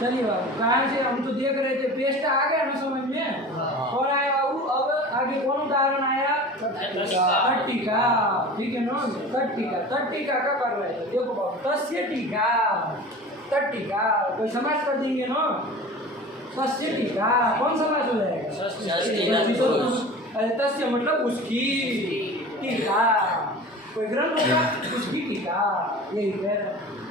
चलिए बाबू, कहाँ से हम तो देख रहे थे, पेस्ट आ गया ना समझ में। कौन आया बाबू? अब आगे कौन उदाहरण आया? तट्टिका। ठीक है ना, तट्टिका। तट्टिका का कर रहे थे, देखो बाबू, तस्य टीका, तट्टिका। कोई समास कर देंगे ना, तस्य टीका कौन समास हो जाएगा? अरे तस्य मतलब उसकी, टीका कोई ग्रंथ होगा, उसकी टीका, यही है।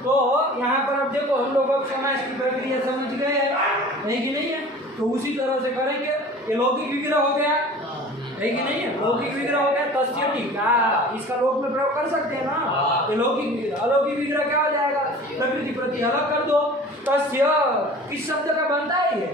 तो यहाँ पर अब देखो, हम लोग अब समास की प्रक्रिया समझ गए है कि नहीं है? तो उसी तरह से करेंगे। ये लौकिक विग्रह हो गया है कि नहीं है? लौकिक विग्रह हो गया, तस्य टीका, इसका लोक में प्रयोग कर सकते हैं ना। ये लौकिक विग्रह। अलौकिक विग्रह क्या हो जाएगा? प्रकृति प्रति अलग कर दो। तस्य किस शब्द का बनता है? ये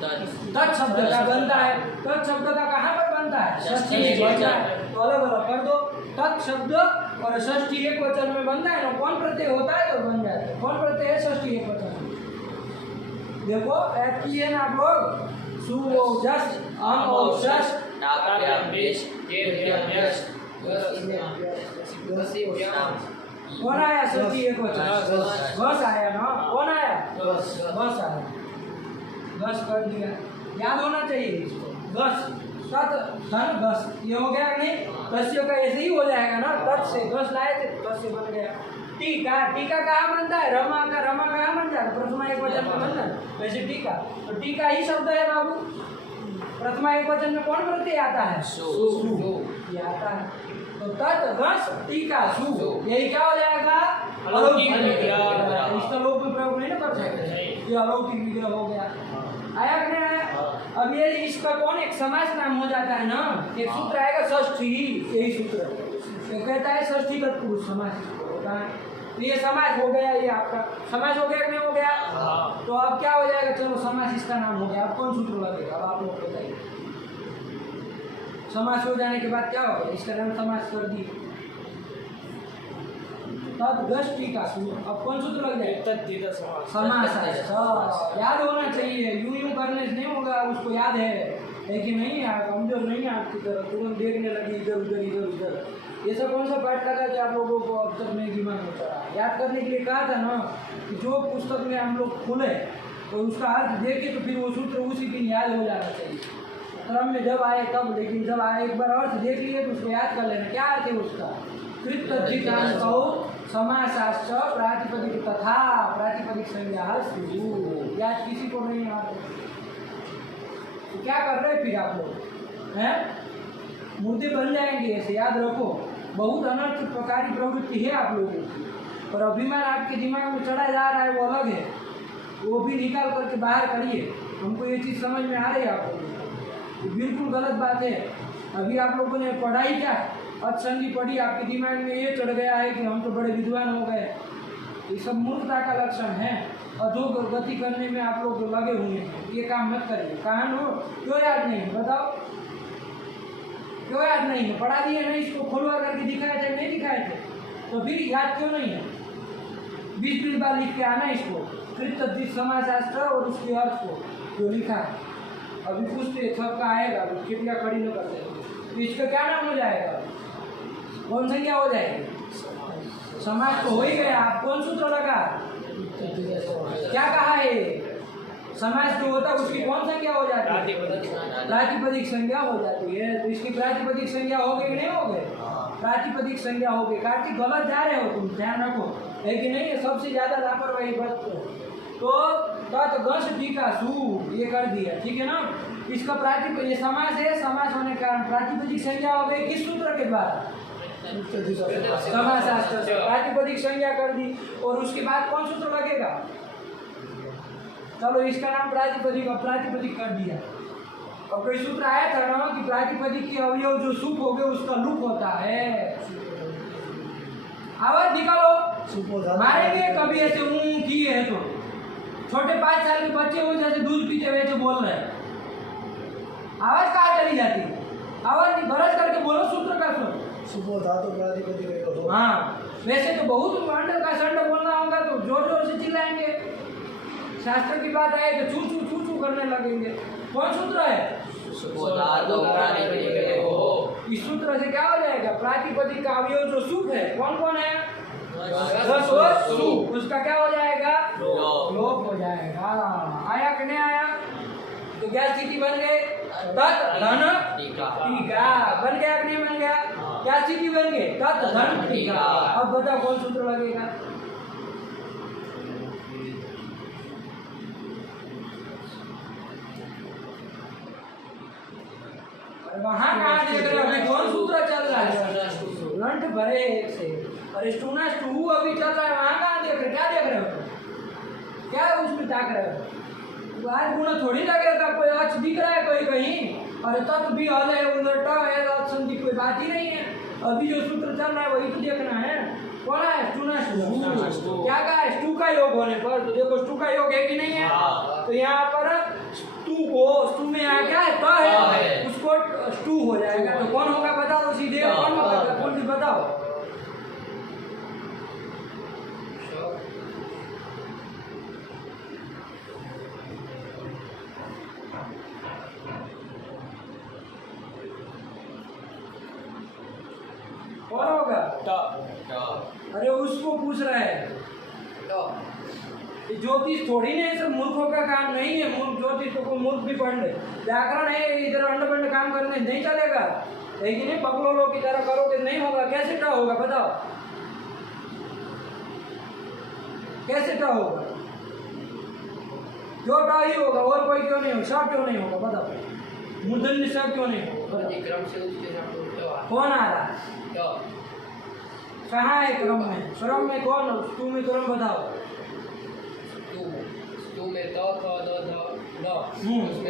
तत् शब्द का बनता है। तत् शब्द का कहाँ पर बनता है? षष्ठी में बनता है। तो अलग अलग कर दो। तत् शब्द और षष्ठी एक वचन में बनता है ना, कौन प्रत्यय होता है तो बन जाता है। कौन प्रत्यय है षष्ठी एक वचन? देखो ऐड किए ना आप लोग, सु जस अम औषस कौन आया? षष्ठी एक वचन बस आया ना। कौन आया? बस आया, बस कर दिया। याद होना चाहिए इसको, बस तत् धन बस, ये हो गया कि नहीं? तस्य का ऐसे ही हो जाएगा ना, तत् से बस लाए थे, तत् से बन गया। टीका, टीका कहाँ बनता है? रमा का, रमा कहाँ बन जाएगा? प्रथमा एक वचन में बनता है वैसे टीका। तो टीका ही शब्द है बाबू। प्रथमा एक वचन में कौन प्रत्यय आता है? सु, ये आता है। तो तत् घस टीका सु, यही क्या हो जाएगा? अलौकिक विग्रह। इसका लोक में प्रयोग नहीं ना कर सकते, ये अलौकिक विग्रह हो गया। आया कि नहीं आया? अब ये इसका कौन एक समास नाम हो जाता है ना, एक सूत्र आएगा षष्ठी, यही सूत्र तो कहता है षष्ठी तत्पुरुष समास होता है। तो ये समास हो गया, ये आपका समास हो गया कि नहीं हो गया? तो अब क्या हो जाएगा? चलो समास इसका नाम हो गया। अब कौन सूत्र लगेगा? अब आप लोग बताइए। समास हो जाने के बाद क्या होगा? इसका नाम समास कर दी, टीका। अब कौन सूत्र लग जाए? समास है। याद होना चाहिए, यूं करने से नहीं होगा, उसको याद है कि नहीं? आप कमजोर नहीं, आपकी तरह तुरंत देखने लगी इधर उधर इधर उधर। ये सब कौन सा पाठ लगा कि आप लोगों को अब तक नहीं दिमाग में चढ़ा? याद करने के लिए कहा था ना कि जो पुस्तक में हम लोग खुले तो उसका अर्थ देखे तो फिर वो सूत्र उसी दिन याद हो जाना चाहिए। क्रम में जब आए तब, लेकिन जब आए एक बार अर्थ देख लिए तो उसको याद कर लेना। क्या अर्थ है उसका? कृत तद्धितांत समासाश्च प्रातिपदिक तथा प्रातिपदिक संज्ञा स्युः। याद किसी को नहीं याद? तो क्या कर रहे हैं फिर आप लोग हैं? मुद्दे बन जाएंगे ऐसे, याद रखो। बहुत अनर्थ प्रकारी प्रवृत्ति है आप लोगों की, और अभिमान आपके दिमाग में चढ़ा जा रहा है, वो अलग है। वो भी निकाल करके बाहर करिए। हमको ये चीज़ समझ में आ रही है आप लोगों को, बिल्कुल गलत बात है। अभी आप लोगों ने पढ़ाई क्या अतसंगी पढ़ी, आपके दिमाग में ये चढ़ गया है कि हम तो बड़े विद्वान हो गए। ये सब मूर्खता का लक्षण है। अधोगति करने में आप लोग लगे हुए हैं, ये काम मत करिए। कहाँ हो? क्यों याद नहीं है? बताओ क्यों याद नहीं है? पढ़ा दिए नहीं, इसको खोलवा करके दिखाए थे नहीं दिखाए थे, तो फिर याद क्यों नहीं है? 20 बार लिख के आना इसको, कृत समाशास्त्र और उसके अर्थ को जो लिखा है। अभी पूछते सबका आएगा, कृपया खड़ी न करते, तो इसका क्या नाम हो जाएगा? कौन संज्ञा हो जाएगी? समाज तो हो ही गया। आप कौन सूत्र लगा? क्या कहा है? समाज जो होता है उसकी कौन संज्ञा हो जाती है? प्रातिपदिक संज्ञा हो जाती है। तो इसकी प्रातिपदिक संज्ञा हो गई कि नहीं हो गए? प्रातिपदिक संज्ञा हो गई। कार्तिक गलत जा रहे हो तुम, ध्यान रखो है कि नहीं? है सबसे ज्यादा लापरवाही बचते हो। तो तत् टीका सु ये कर दिया, ठीक है ना? इसका प्रातिपदिक समास है, समास होने के कारण प्रातिपदिक संज्ञा हो गई। किस सूत्र के द्वारा? समासास्त्र से प्रातिपदिक संज्ञा कर दी। और उसके बाद कौन सूत्र लगेगा? चलो इसका नाम प्रातिपदिक, अब प्रातिपदिक कर दिया। और कोई सूत्र आया था ना कि प्रातिपदिक के अवयव जो सुप हो गए उसका लुप होता है। आवाज निकालो, मारेंगे कभी ऐसे ऊँ की है तो। छोटे 5 साल के बच्चे हो जैसे दूध पीते हुए तो बोल रहे हैं, आवाज कहाँ चली जाती है? आवाज गरज करके बोलो, सूत्र का सुनो। हाँ, वैसे तो बहुत मंडल का संड बोलना होगा तो जोर जोर से चिल्लाएंगे। शास्त्र की बात आए तो चू चू चू चू करने लगेंगे। कौन सूत्र है? इस सूत्र से क्या हो जाएगा? प्रातिपदिक का अवयव जो सुख है कौन कौन है? उसका क्या हो जाएगा? लोप हो जाएगा। आया कि नहीं आया? तो क्या स्थिति बन गई? तत् धन टीका बन गया कि नहीं बन गया? क्या स्थिति बन गई? तत् धन टीका। अब बताओ कौन सूत्र लगेगा? वहाँ कहाँ देख रहे हो? अभी कौन सूत्र चल रहा है? लंठ भरे एक से और स्टूना स्टू अभी चल रहा है। वहाँ कहाँ देख रहे? क्या देख रहे हो? क्या उसमें ताक रहे हो? आज गुण थोड़ी लगेगा। कोई अच दिख रहा है कोई कहीं? अरे तत्व भी हल है, उलटा है, संधि कोई बात ही नहीं है। अभी जो सूत्र चल रहा है वही तो देखना है। कौन है? स्टूना स्टू। क्या कहा? स्टू का योग होने पर तो देखो स्टू का योग है कि नहीं है? तो यहाँ पर स्टू को स्टू में यहाँ क्या है? त है, उसको स्टू हो जाएगा। तो कौन होगा बताओ सीधे? कौन होगा? कौन भी बताओ। कौन होगा? अरे उसको पूछ रहा है। ज्योतिष थोड़ी नहीं, सब मूर्खों का काम नहीं है। ज्योतिष को मूर्ख भी पढ़ ले। व्याकरण है, इधर अंड काम करने नहीं चलेगा। लेकिन नहीं पकड़ो की तरह करोगे नहीं होगा। कैसे टा होगा बताओ? कैसे टा होगा? जो टा ही होगा और कोई क्यों नहीं होगा? सा क्यों नहीं होगा बताओ? मूर्धन्य सा क्यों नहीं होगा? कौन आ रहा है? कहाँ है क्रम में? क्रम में कौन? तू में क्रम बताओ।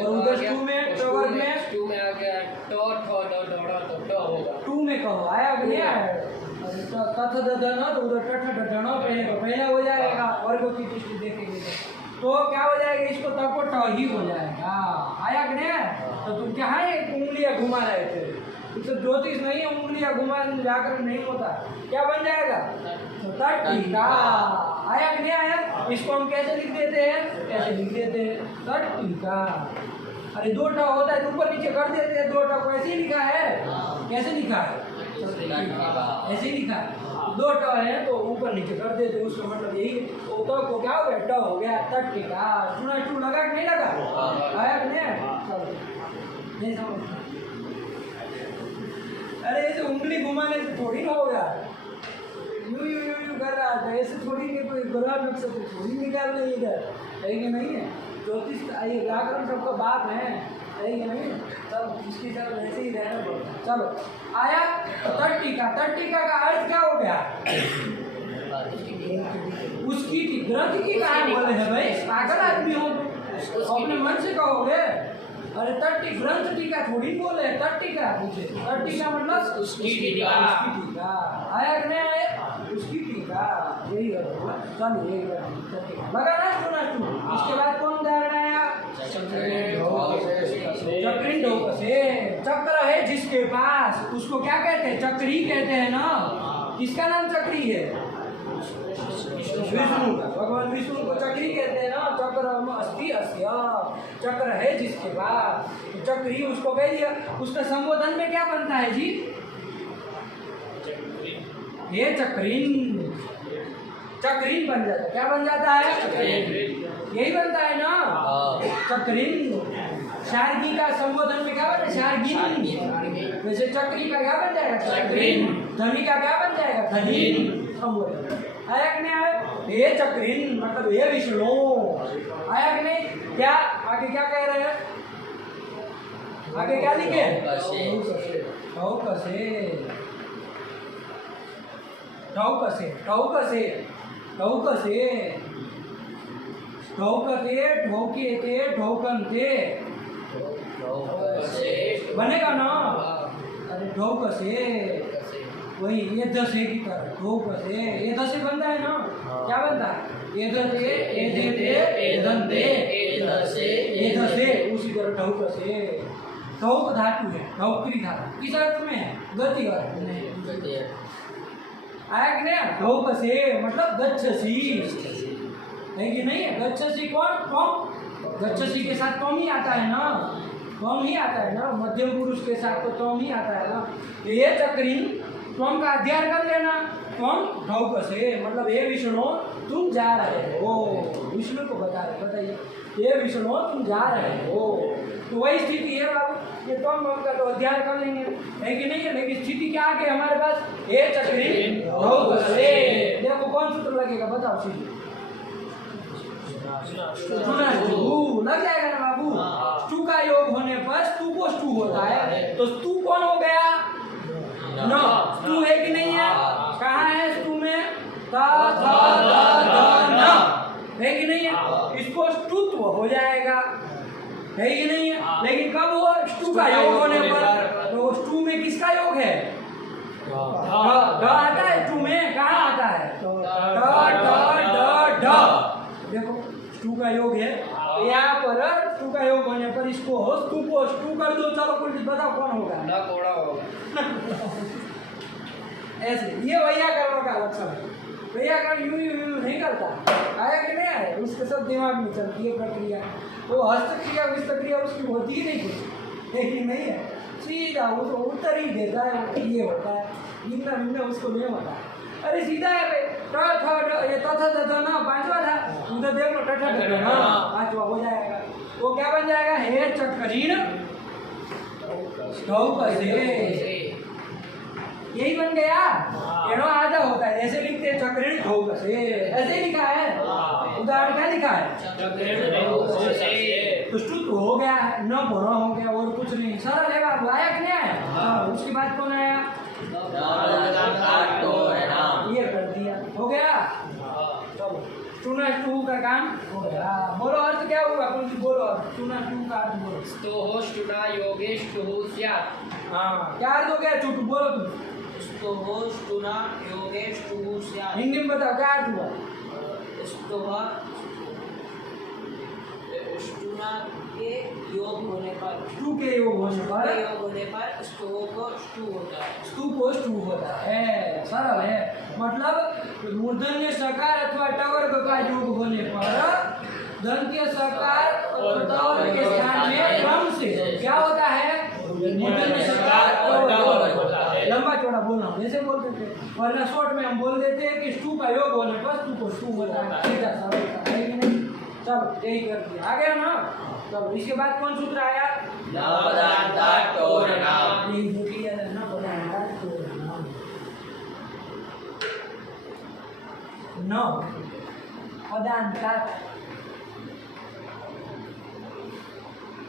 और उधर टू में टॉवर में टू में आ गया टॉ ठो डो डोड़ा तो टॉ होगा। टू में कहो आया कि नहीं आया? तथ दधन तो उधर टठ डठनो पहले हो जाएगा। वर्ग की दृष्टि देखेंगे तो क्या हो जाएगा? इसको तब को ट ही हो जाएगा। आया कि नहीं? तो तुम क्या है उंगलियां घुमा रहे थे? तो ज्योतिष नहीं है, उंगलियां घुमा व्याकरण नहीं होता। क्या बन जाएगा? तत् टीका। आया कि नहीं आया? इसको हम कैसे लिख देते हैं? कैसे लिख देते हैं? तत् टीका। अरे दो टा होता है तो ऊपर नीचे कर देते हैं। दो टा को ऐसे ही लिखा है। कैसे लिखा है? ऐसे ही लिखा है। दो टा है तो ऊपर नीचे कर देते हैं। उसका मतलब यही तो को क्या हो गया? टा हो गया। तत् टीका। सुना टू लगा कि नहीं लगा? आया कि नहीं? नहीं समझ? अरे ऐसे उंगली घुमाने से थोड़ी ना होगा। यूं यूं यूं यूं कर रहा था, ऐसे थोड़ी नहीं। कोई गुलाब नक्शा तो थोड़ी निकाल नहीं इधर है कि नहीं है? ज्योतिष ये व्याकरण सबका बाप है कि नहीं? सब इसकी सब ऐसे ही रहना पड़ता। चलो आया तत् टीका। तत् टीका का अर्थ क्या हो गया? उसकी ग्रंथ की कहा बोले है भाई? पागल आदमी हो अपने मन से कहोगे। अरे तट्टी ग्रंथ टीका थोड़ी बोले। तट्टी का पूछे। तट्टी का मतलब उसकी टीका। आया कि नहीं आया? उसकी टीका। यही है। चल यही लगा ना? सुना तू। इसके बाद कौन उदाहरण आया? चक्रिन ढोक से। चक्र है जिसके पास उसको क्या कहते हैं? चक्री कहते हैं ना। किसका नाम चक्री है? विष्णु का। भगवान विष्णु को चक्री कहते हैं ना। चक्र अस्ति अस्या। चक्र है जिसके पास तो चक्री उसको कह दिया। उसका संबोधन में क्या बनता है जी? ये चक्रीन। चक्रीन बन जाता है। क्या बन जाता है? यही बनता है ना। चक्रीन। शार्गी का संबोधन में क्या बन? शार्गिन। वैसे चक्री का क्या बन जाएगा? चक्रीन। धनी का क्या बन जाएगा? धनीन। संबोधन आया कि नहीं आया? ये चक्रीन मतलब ये विष्णु। आया कि नहीं? क्या आगे क्या कह रहे हैं? आगे क्या लिखे? ठौकसे। ठौकसे। ठौकसे। ठौकसे। ठौकते ठोकेते ठोकनते बनेगा ना? अरे ठौकसे वही ये दसे की तरह। ठौकसे ये दसे बनता है ना? क्या बनता है? ये दसे ये देते ये दंते ये दसे। उसी तरह ठौकसे। ठौक धातु है। ठौकरी धातु किस अर्थ में है? गति अर्थ में। आया कि नहीं? ठौकसे मतलब गच्छसी है कि नहीं है? गच्छसी कौन? कौन? गच्छसी के साथ कौन ही आता है ना? कौन ही आता है ना? मध्यम पुरुष के साथ तो कौन ही आता है ना। ये चक्रीन त्वम का अध्ययन कर लेना। त्वं ढौकसे, मतलब हे विष्णु तुम जा रहे हो, विष्णु को बता रहे, बताइए ये विष्णु तुम जा रहे हो। तो वही स्थिति है बाबू, ये त्वं का तो अध्याय कर लेंगे, है कि नहीं है। लेकिन स्थिति क्या आ गई हमारे पास, हे चक्री ढौकसे। देखो कौन सूत्र लगेगा, बताओ सीधी, लग जाएगा ना बाबू। स्टू का योग होने पर स्तू को स्टू होता है, तो स्तू कौन हो गया, न। स्तू है कि नहीं है, कहाँ है स्तू में, ता था दा न, है कि नहीं है। इसको स्तुत्व हो जाएगा, है कि नहीं है। लेकिन कब वो स्टू का योग होने पर, तो स्टू में किसका योग है, ड आता है स्टू में, कहाँ आता है, देखो स्टू का योग है यहाँ पर। स्टू का योग होने पर इसको स्टू को स्टू कर दो, चलो कुछ बताओ कौन होगा, ना कोड़ा होगा। ऐसे ये वैयाकरण का लक्षण है। वैयाकरण यूं नहीं करता, आया कि नहीं आया, उसके सब दिमाग में चलती है प्रक्रिया। वो हस्तक्रिया विस्तक्रिया उसकी होती ही नहीं कुछ, लेकिन नहीं है, सीधा उसको उत्तर ही देता है, ये होता है, इतना इतना उसको नहीं होता है। अरे सीधा है भाई, ये तथा ना पांचवा था, उधर देख लो टठा पांचवा हो जाएगा। वो क्या बन जाएगा, हे चक्रीण ढौकसे, यही बन गया। एनो आधा होता है, ऐसे लिखते हैं चक्रीण ढौकसे, ऐसे ही लिखा है। उदाहरण क्या लिखा है, तो स्तुत हो गया है, न भरा हो गया, और कुछ नहीं, सरल है बाबू। आया कि नहीं आया, उसके बाद कौन आया, ये कर दिया, हो गया। चलो टूना टू का काम हो गया। बोलो अर्थ क्या होगा, कौन सी बोलो अर्थ, टूना टू का अर्थ बोलो। स्तोः ष्टुना योगेश टुः स्यात्। हाँ क्या अर्थ हो गया, चुटू बोलो तुम। स्तोः ष्टुना योगेश टुः स्यात्। हिंदी में बताओ क्या अर्थ हुआ, स्तोः ष्टुना के योग होने पर, टू के योग होने पर स्तोः को ष्टु होता है, स्तू को स्टू होता है, सरल है। मतलब मूर्धन्य सकार अथवा टवर्ग का योग होने पर दंत्य सकार और टवर्ग के स्थान में क्रम से क्या होता है, मूर्धन्य सकार और टवर्ग होता है। लंबा चौड़ा बोलना जैसे बोलते थे, वरना शॉर्ट में हम बोल देते हैं कि स्टू का योग होने पर स्तू को स्टू होता है, सीधा सरल है कि नहीं। चलो यही कर दिया, आ गया ना। चलो इसके बाद कौन सूत्र आया, न पदार्थात् तोरणम्। यही देख लिया था, न पदार्थात् तोरणम्। न पदार्थात्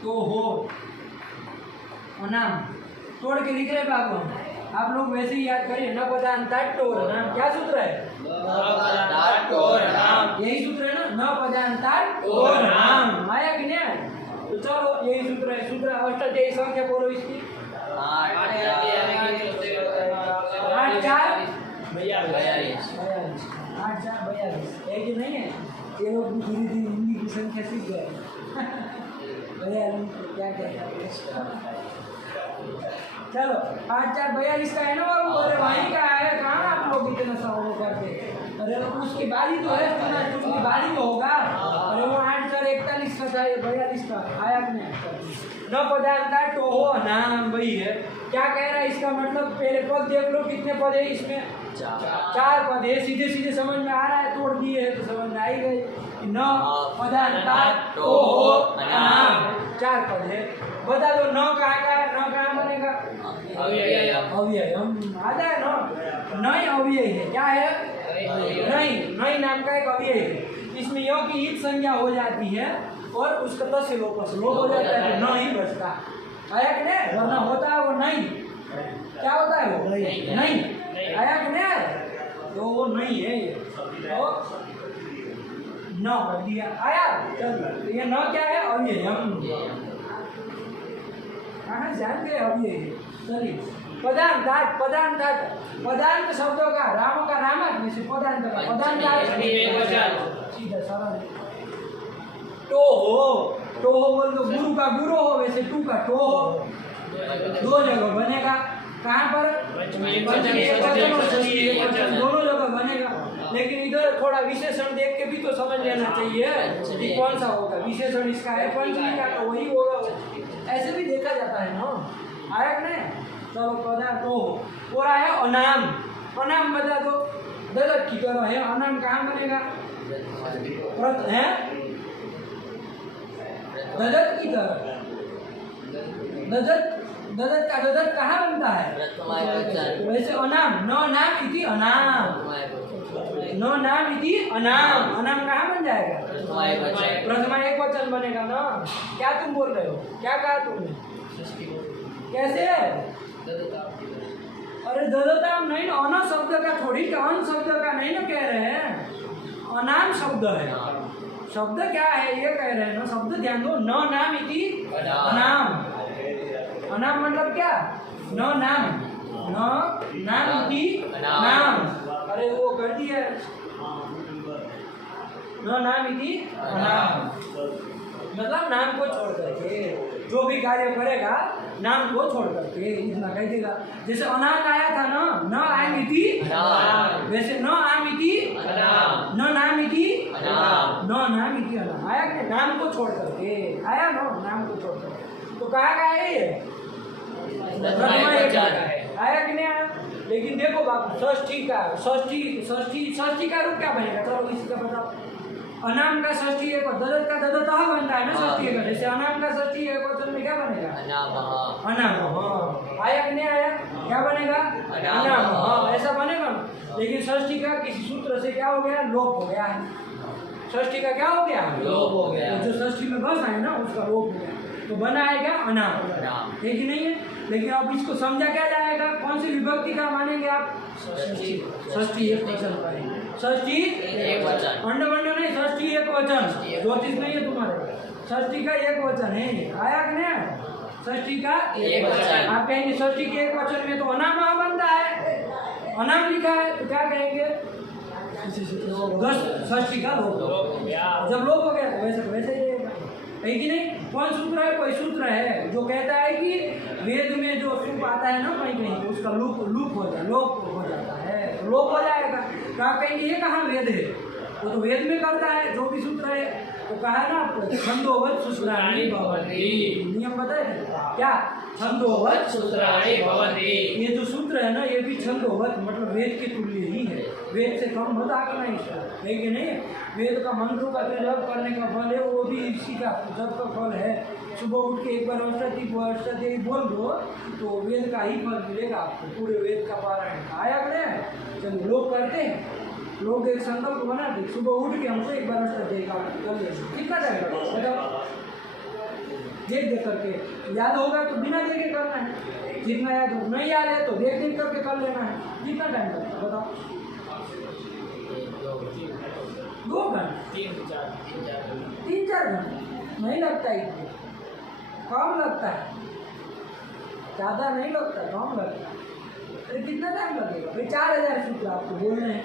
तो हो नाम तोड़ के लिख रहे बाबू हम, आप लोग वैसे ही याद करिए। न पदार्थात् तोरणम्, क्या सूत्र है, यही सूत्र है ना, न पदार्थात् तोरणम्। आया कि नहीं, तो चलो यही सूत्र है। सूत्र अष्टाध्यायी संख्या बोलो इसकी, 8 4 42 8 4 42 है कि नहीं है। ये लोग भी धीरे धीरे हिंदी की संख्या सीख गए। 42 क्या कहता है, चलो 8 4 42 का है ना बाबू। अरे वहीं का है, कहाँ आप लोग इतना सवाल करते, अरे उसकी बारी तो है, उसकी बारी तो होगा। अरे वो 8 4 41 का था, 42 का आया कि नहीं। न पदार्थात् तो हो नाम, वही है। क्या कह रहा है इसका मतलब, पहले पद देख लो कितने पद है इसमें, 4 पद है। सीधे सीधे समझ में आ रहा है, तोड़ दिए है तो समझ में आई गई। न पदार्थात् तो हो नाम, 4 पद है। बता दो न कहाँ का है, न कहाँ बनेगा, अव्यय। हम आ जाए न, नहीं अव्यय है, क्या है, नहीं नाम का एक अव्यय है। इसमें यो की ईद संज्ञा हो जाती है और उसका तस्य लोप हो जाता है, तो न ही बचता। आया कि नहीं, वरना होता है वो नहीं, क्या होता है वो नहीं। आया कि नहीं, तो वो नहीं है, ये तो न कर दिया। आया, चल ये न क्या है, अव्यय। हम कहाँ जान गए अव्यय, चलिए। पदार्थात् पदार्थ शब्दों का रामों का रामक में से पदार्थ का पदार्थ सीधा सरल। तो हो बोल दो, गुरु का गुरु हो, वैसे टू का टो हो, 2 जगह बनेगा। कहाँ पर, दोनों जगह बनेगा। लेकिन इधर थोड़ा विशेषण देख के भी तो समझ लेना चाहिए कि कौन सा होगा। विशेषण इसका है पंचमी का, तो वही होगा, ऐसे भी देखा जाता है ना। आया कि नहीं, चलो पदार्थ हो। और आया अनाम, अनाम बता दो, ददत की तरह है, अनाम कहाँ बनेगा? प्रत है ददत की तरह। ददत ददत का ददत कहाँ बनता है? वैसे अनाम न नाम इति अनाम, न नाम इति अनाम, अनाम कहाँ बन जाएगा? प्रथमा एक वचन बनेगा ना। क्या तुम बोल रहे हो? क्या कहा तुमने? कैसे? अरे ददताम नहीं ना, अना शब्द का थोड़ी, अन शब्द का नहीं ना कह रहे हैं, अनाम शब्द है। शब्द क्या है ये कह रहे हैं ना, शब्द ध्यान दो। न नाम इति अनाम, अनाम मतलब क्या? न नाम, न नाम इति नाम। अरे वो कर दिया, न नाम इति अनाम मतलब नाम को छोड़ करके जो भी कार्य करेगा नाम को छोड़ करके, इतना कह देगा। जैसे अनाम आया था ना, न आम इति, वैसे न आम इति, न नाम इति, न नाम इति अनाम आया कि नाम को छोड़ करके आया ना, नाम को छोड़ करके। तो कहा का है ये? आया कि नहीं आया? लेकिन देखो बाबू, षष्ठी का षष्ठी का रूप क्या बनेगा? चलो किसी का बताओ। अनाम का षष्ठी एक, ददत का ददत बनता है ना षष्ठी एक। जैसे अनाम का षष्ठी एक वचन में क्या बनेगा? अनाम। आया कि नहीं आया? क्या बनेगा? अनाम। ऐसा बनेगा ना। लेकिन षष्ठी का किसी सूत्र से क्या हो गया? लोप हो गया है। षष्ठी का क्या हो गया? लोप हो गया। जो षष्ठी में बस है ना उसका लोप हो गया, तो बना आएगा अनाम। है कि नहीं है? लेकिन अब इसको समझा क्या जाएगा? कौन सी विभक्ति का मानेंगे आप? षष्ठी एक वचन करेंगे। षष्ठी एक वचन, अंड नहीं, षष्ठी एक वचन। ज्योतिष नहीं है तुम्हारे, षष्ठी का एक वचन है। आया कि नहीं? षष्ठी का एक वचन। आप कहेंगे षष्ठी के एक वचन में तो अनाम बनता है, अनाम लिखा है, तो क्या कहेंगे? षष्ठी का लोप। जब लोप हो गया तो वैसे ही है कि नहीं? कौन सूत्र है? कोई सूत्र है जो कहता है कि वेद में जो सूप आता है ना कहीं कहीं, उसका लोप हो जाता है, लोप हो जाएगा। तो आप कहेंगे ये कहाँ वेद है? वो तो वेद में करता है जो भी सूत्र है। तो कहा ना आपको, छंदोवत सूत्राणि भवन्ति। नियम बताए क्या? छंदोवत सूत्राणि भवन्ति। ये जो सूत्र है ना, ये भी छंदोवत मतलब वेद के तुल्य ही है। वेद से कम मत आंकना इसका, है कि नहीं? वेद का मंत्रों का जो जप करने का फल है वो भी इसी का जप का फल है। सुबह उठ के एक बार अष्टति बोल दो तो वेद का ही फल मिलेगा आपको, पूरे वेद का पारायण का। आया करें? चलिए, लोग करते हैं, लोग एक संकल्प बनाते, सुबह उठ के हमको एक बार अष्टति का कर लेते। कितना टाइम लगेगा बताओ? देख करके याद होगा तो बिना देखे करना है, जितना याद हो। नहीं याद है तो देख करके कर लेना है। कितना टाइम लगता है बताओ? 2 घंटे, 3-4 घंटे नहीं लगता है, इतने कम लगता है, ज़्यादा नहीं लगता, कम लगता है। अरे कितना टाइम लगेगा भाई? 4000 सूत्र आपको बोलने हैं,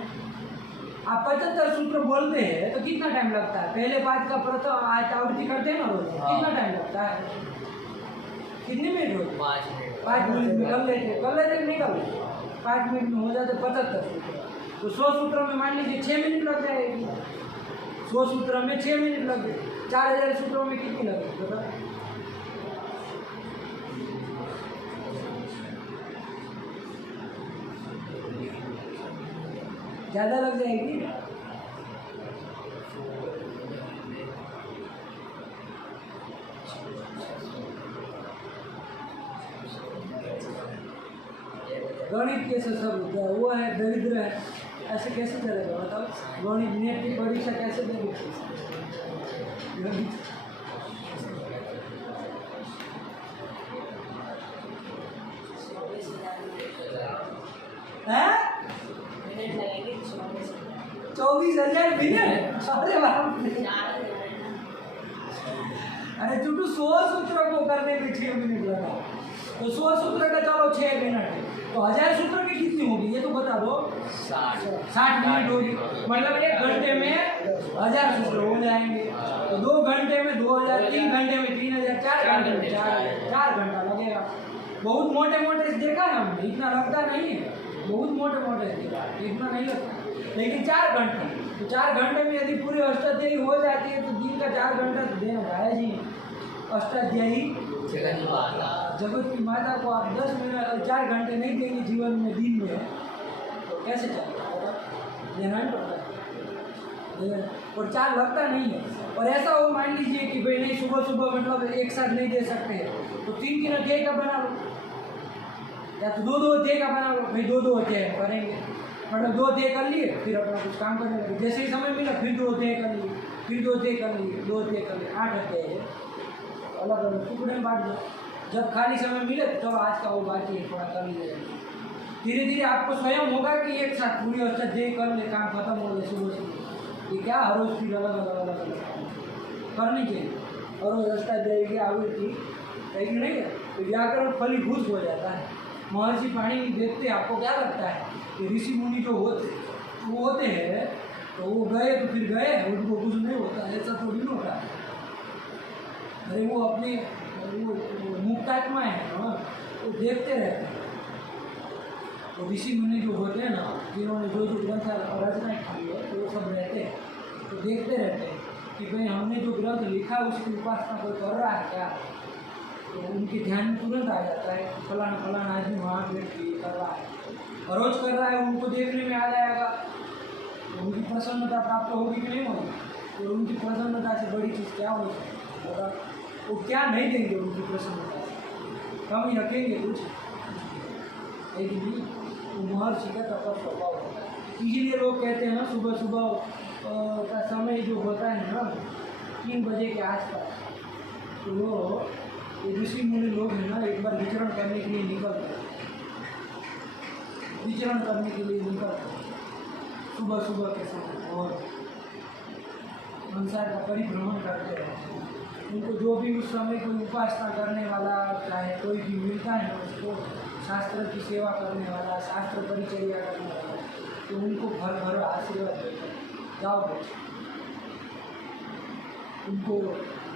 आप 75 सूत्र बोलते हैं तो कितना टाइम लगता है? पहले 5 का प्रथम आवृत्ति करते हैं ना रोज, कितना टाइम लगता है? कितने मिनट होते? 5 मिनट में कर लेते नहीं कर लेते? 5 मिनट में हो जाते 75 सूत्र। तो 100 सूत्रों में मान लीजिए 6 मिनट लग जाएगी। 100 सूत्रों में 6 मिनट लग गए, 4000 सूत्रों में कितनी लगे बताओ? ज़्यादा लग जाएगी। गणित कैसे सब होता है? वो है दरिद्र है, ऐसे कैसे चलेगा बताओ? गणित नेट की परीक्षा कैसे देगी? है 24,000 मिनट? अरे बाप रे! अरे चुटू 100 सूत्रों को करने में 6 मिनट लगा, तो 100 सूत्र का चलो 6 मिनट है, तो 1000 सूत्र की कितनी होगी ये तो बता दो? 60 मिनट होगी। मतलब 1 घंटे में 1000 सूत्र हो जाएंगे, तो 2 घंटे में 2000, 3 घंटे में 3000, 4 घंटे में 4 घंटा लगेगा। बहुत मोटे मोटे देखा ना हमने, इतना लगता नहीं है, बहुत मोटे मोटे देखा, इतना नहीं लगता। लेकिन 4 घंटे, तो 4 घंटे में यदि पूरी अष्टाध्यायी हो जाती है तो दिन का 4 घंटा तो देना है जी। अष्टाध्यायी जगत की माता को आप 10 मिनट 4 घंटे नहीं देंगे जीवन में दिन में, तो कैसे चलेगा? देना नहीं पड़ता है, और चार्ज लगता नहीं है। और ऐसा हो मान लीजिए कि भाई नहीं सुबह सुबह मतलब एक साथ नहीं दे सकते तो 3 अध्याय का बना लो, या तो 2 अध्याय का बना लो, भाई 2 अध्याय करेंगे, मतलब 2 अध्याय कर लिए फिर अपना कुछ काम करने लगे, जैसे ही समय मिला फिर 2 अध्याय कर लिए, फिर 2 अध्याय कर लिए, 2 अध्याय कर लिए, 8 अध्याय है, अलग अलग टुकड़े में बांट दो। जब खाली समय मिले तब आज का वो बाकी थोड़ा कर लीजिए। धीरे धीरे आपको स्वयं होगा कि एक साथ पूरी अष्टाध्यायी कर ले, काम खत्म हो गए सुबह सुबह। ये क्या हर रोज फिर अलग अलग करनी चाहिए, और रोज अष्टाध्यायी की आवृत्ति है कि नहीं है, तो व्याकरण फलीभूत हो जाता है। महर्षि पाणिनि देखते आपको क्या लगता है कि ऋषि मुनि जो होते हैं तो वो गए तो फिर गए, उनको कुछ नहीं होता, ऐसा थोड़ी नहीं होता। अरे वो अपने वो मुक्तात्मा है ना, वो देखते रहते हैं। तो ऋषि मुनि जो होते हैं ना, जिन्होंने जो ग्रंथ रचना की है तो वो सब रहते हैं, तो देखते रहते हैं कि भाई हमने जो ग्रंथ लिखा उसकी उपासना कोई कर रहा है क्या, तो उनके ध्यान में तुरंत आ जाता है फलाना फलाना आदमी वहाँ बैठ के कर रहा है, और रोज कर रहा है, उनको देखने में आ जाएगा तो उनकी प्रसन्नता प्राप्त होगी कि नहीं होगी। तो उनकी प्रसन्नता से बड़ी चीज़ क्या होगा, वो क्या नहीं देंगे उनकी प्रसन्नता से, कम ही रखेंगे कुछ, लेकिन नहीं, वो महर्षि का तपस्या स्वभाव होता है। इसीलिए लोग कहते हैं ना सुबह सुबह का समय जो होता है ना 3 बजे के आसपास, तो वो ऋषि मुनि लोग हैं ना एक बार विचरण करने के लिए निकलते हैं, विचरण करने के लिए निकलते हैं सुबह सुबह के समय, और संसार का परिभ्रमण करते रहते हैं। उनको जो भी उस समय कोई उपासना करने वाला चाहे कोई भी मिलता है उसको शास्त्र की सेवा करने वाला, शास्त्र परिचर्या करने वाला, तो उनको भर भर आशीर्वाद देते हैं, जाओ बेटे उनको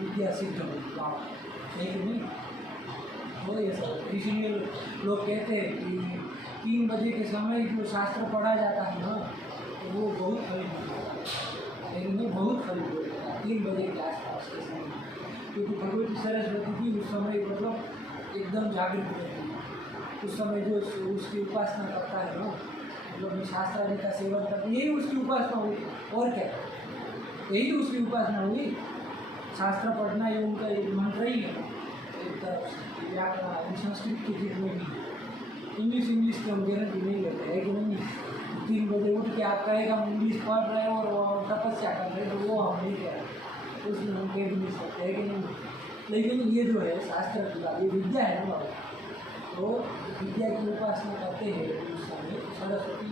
विद्या सिद्ध होगी, जाओ, लेकिन नहीं वो ये सब। इसीलिए लोग कहते हैं कि 3 बजे के समय जो शास्त्र पढ़ा जाता है ना तो वो बहुत फलित होता है, लेकिन वो बहुत फलित होता है 3 बजे के आसपास के समय, क्योंकि भगवती सरस्वती भी उस समय मतलब एकदम जागृत रहती है। उस समय जो उसकी उपासना करता है ना, मतलब शास्त्र आदि का सेवन करता है, यही उसकी उपासना हुई, और क्या, यही तो उसकी उपासना हुई। शास्त्र पढ़ना ये उनका एक मंत्र ही है एक तरफ से, व्याकरण संस्कृत के जितने भी इंग्लिश की हम गारंटी नहीं लेते है कि नहीं। 3 बजे उठ के आप कहेगा हम इंग्लिश पढ़ रहे हैं और तपस्या कर रहे हैं, तो वो हम नहीं कह रहे, उसमें हम कह भी नहीं सकते है कि नहीं। लेकिन ये जो है शास्त्र की बात, ये विद्या है ना, तो विद्या की उपासना करते हैं उस समय सरस्वती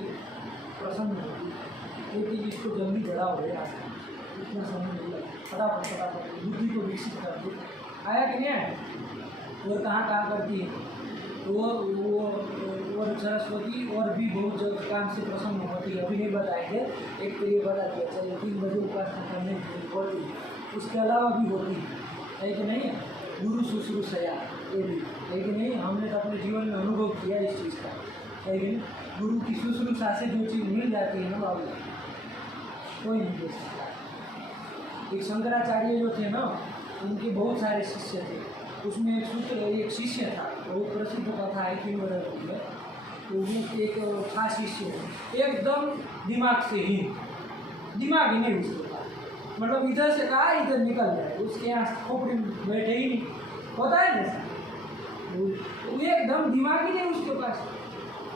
प्रसन्न होती है, लेकिन इसको जल्दी बढ़ाओ है, इतना समय नहीं लगता, फटाफट बुद्धि को विकसित कर दे। आया कि नहीं आया, और कहाँ करती है, तो वो और सरस्वती और भी बहुत जगह काम से प्रसन्न होती है। अभी नहीं बताएंगे, एक तो ये बता दिया चलिए 3 बजे उपासना करने होती है, उसके अलावा भी होती है कि नहीं, गुरु शुश्रूषया ये भी, लेकिन नहीं हमने तो अपने जीवन में अनुभव किया इस चीज़ का, लेकिन गुरु की शुश्रूषा से जो चीज़ मिल जाती है ना बाबू, कोई नहीं दे सकता। एक शंकराचार्य जो थे ना, उनके बहुत सारे शिष्य थे, उसमें एक शिष्य था, बहुत प्रसिद्ध कथा है किंवदंती है, तो वो एक था शिष्य एकदम दिमाग से ही, दिमाग ही नहीं उसके पास, मतलब इधर से कहा इधर निकल जाए, उसके यहाँ खोपड़ी में बैठे ही नहीं, होता है जैसा, वो एकदम दिमाग ही नहीं उसके पास।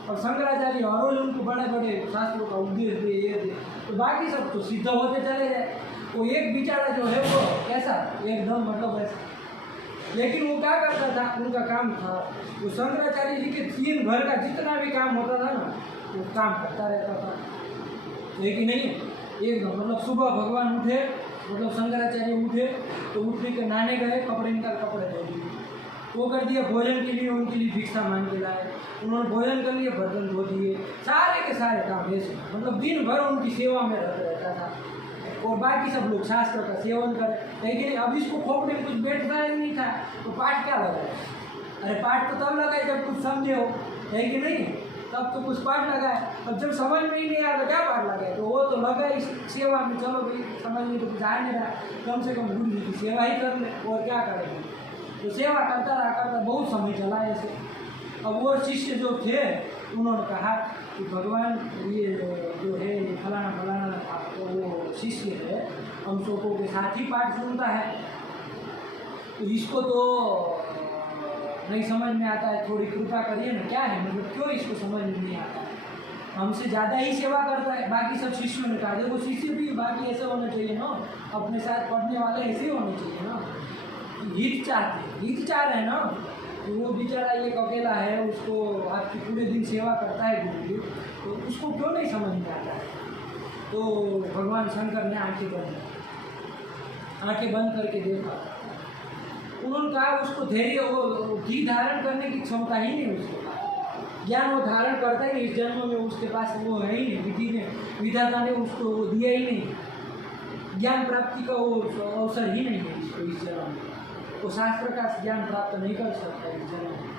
और शंकराचार्य हर रोज उनको बड़े बड़े शास्त्रों का उपदेश दे ये दे, तो बाकी सब तो सिद्ध होते चले जाए, वो एक बेचारा जो है वो कैसा एकदम मतलब ऐसा। लेकिन वो क्या करता था, उनका काम था वो शंकराचार्य जी के दिन भर का जितना भी काम होता था ना वो काम करता रहता था, लेकिन नहीं एकदम मतलब सुबह भगवान उठे, मतलब शंकराचार्य उठे तो उठने के नहाने गए, कपड़े निकाल कपड़े धो दिए, वो कर दिया, भोजन के लिए उनके लिए भिक्षा मांग के लाए, उन्होंने भोजन कर लिए, बर्तन धो दिए, सारे के सारे काम ऐसे, मतलब दिन भर उनकी सेवा में रहता था। और बाकी सब लोग शास्त्र का सेवन करें, लेकिन अब इसको खोपड़ी में कुछ बैठता ही नहीं था, तो पाठ क्या लगाए, अरे पाठ तो तब लगाए जब कुछ समझे हो, है कि नहीं, तब तो कुछ पाठ लगाए, अब जब समझ में ही नहीं आया तो क्या पाठ लगाए, तो वो तो लगा इस सेवा में, चलो भाई समझ में तो कुछ आ नहीं रहा, कम से कम गुरु जी की सेवा ही कर ले, और क्या करेंगे, तो सेवा करता रहा, करता बहुत समय चला ऐसे। अब वो शिष्य जो थे उन्होंने कहा कि भगवान ये जो है फलाना फलाना आपको वो शिष्य है हम सबों के साथ ही पाठ सुनता है, तो इसको तो नहीं समझ में आता है, थोड़ी कृपा करिए ना, क्या है मतलब क्यों इसको समझ में नहीं आता है, हमसे ज़्यादा ही सेवा करता है। बाकी सब शिष्यों ने कहा देखो शिष्य भी बाकी ऐसे होने चाहिए ना, अपने साथ पढ़ने वाले ऐसे ही होने चाहिए ना, हित चाह रहे हैं ना, तो वो बेचारा एक अकेला है, उसको आपकी पूरे दिन सेवा करता है गुरु जी, तो उसको क्यों नहीं समझ में आता है। तो भगवान शंकर ने आंखें बंद करके देखा, उन्होंने कहा उसको धैर्य वो घी धारण करने की क्षमता ही नहीं उसके पास, ज्ञान वो धारण करता ही इस जन्म में उसके पास वो है ही नहीं, विधाता ने उसको वो दिया ही नहीं, ज्ञान प्राप्ति का वो अवसर ही नहीं है इसको इस जन्म में, वो शास्त्र का ज्ञान प्राप्त नहीं कर सकता इस जन्म में।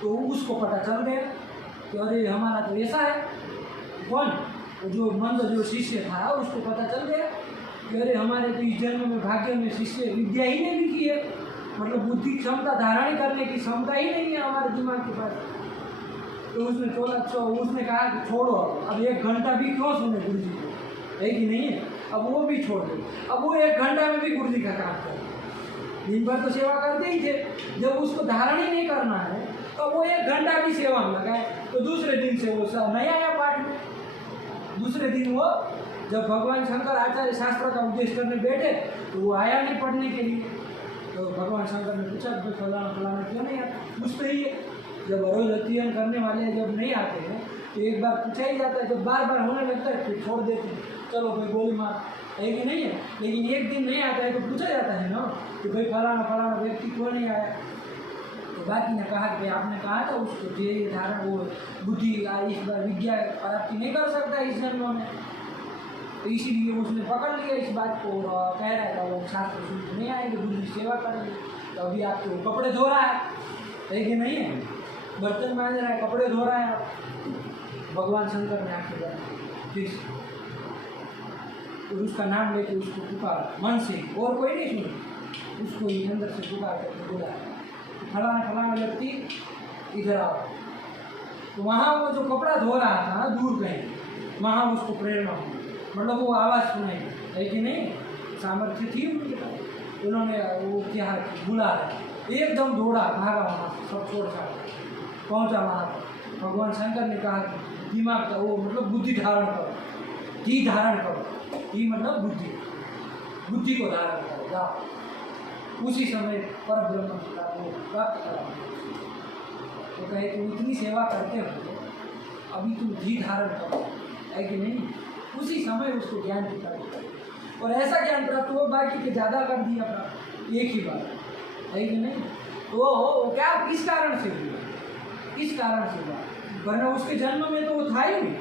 तो उसको पता चल गया कि अरे हमारा तो ऐसा है, कौन जो मंद जो शिष्य था उसको पता चल गया कि अरे हमारे तो इस जन्म में भाग्य में शिष्य विद्या ही नहीं लिखी है, मतलब बुद्धि क्षमता धारण करने की क्षमता ही नहीं है हमारे दिमाग के पास। तो उसने कहा कि छोड़ो अब 1 घंटा भी क्यों सुने गुरु जी को, है कि नहीं है, अब वो भी छोड़ दो, अब वो 1 घंटा में भी गुरु जी का काम करे, दिन भर तो सेवा करते ही थे, जब उसको धारण ही नहीं करना है तो वो 1 घंटा भी सेवा में लगाए। तो दूसरे दिन से वो सब नहीं आया पाठ में, दूसरे दिन वो जब भगवान शंकर आचार्य शास्त्र का उपदेश करने बैठे तो वो आया नहीं पढ़ने के लिए। तो भगवान शंकर ने पूछा भाई फलाना फलाना क्यों नहीं आता, पूछते ही है, जब रोज अध्ययन करने वाले जब नहीं आते हैं तो एक बार पूछा ही जाता है, जब बार बार होने लगता है फिर छोड़ देते हैं, चलो भाई गोली मार, है कि नहीं है। लेकिन एक दिन नहीं आता है तो पूछा जाता है ना कि भाई फलाना फलाना व्यक्ति क्यों नहीं आया। तो बाकी ने कहा कि भाई आपने कहा था उसको जे धारण वो बुद्धि इस बार विद्या प्राप्ति नहीं कर सकता इस जन्म में, तो इसीलिए उसने पकड़ लिया इस बात को और कह रहा था वो शास्त्र शुद्ध नहीं आएंगे, गुरु की सेवा करेंगे। तो अभी आपको कपड़े धो रहा है कि नहीं है, बर्तन मांज रहा है, कपड़े धो रहा है आप। भगवान शंकर ने आंखें बंद फिर उसका नाम लेके उसको पुकारा मन से, और कोई नहीं सुना, उसको ही अंदर से पुकार करके बुलाया फलाना फलाना व्यक्ति इधर आओ। तो वहाँ वो जो कपड़ा धो रहा था ना दूर कहीं, वहाँ उसको प्रेरणा हुई, मतलब वो आवाज़ सुनाई, है कि नहीं, सामर्थ्य थी उनके पास। उन्होंने वो क्या बुला एकदम दौड़ा भागा वहाँ सब छोड़ छाड़ पहुँचा वहाँ पर। भगवान शंकर ने कहा कि दिमाग का वो मतलब बुद्धि धारण करो, घी धारण करो, घी मतलब बुद्धि को धारण करो, जाओ उसी समय पर ब्रह्म का वो प्राप्त करा। तो कहे कि इतनी सेवा करते हो अभी तुम घी धारण करो, है कि नहीं, उसी समय उसको ज्ञान की प्राप्ति करें। और ऐसा ज्ञान प्राप्त हो बाकी के ज़्यादा कर दिया प्राप्त, एक ही बार, है कि नहीं। तो वो क्या किस कारण से हुआ, किस कारण से हुआ, वरना उसके जन्म में तो वो था ही नहीं,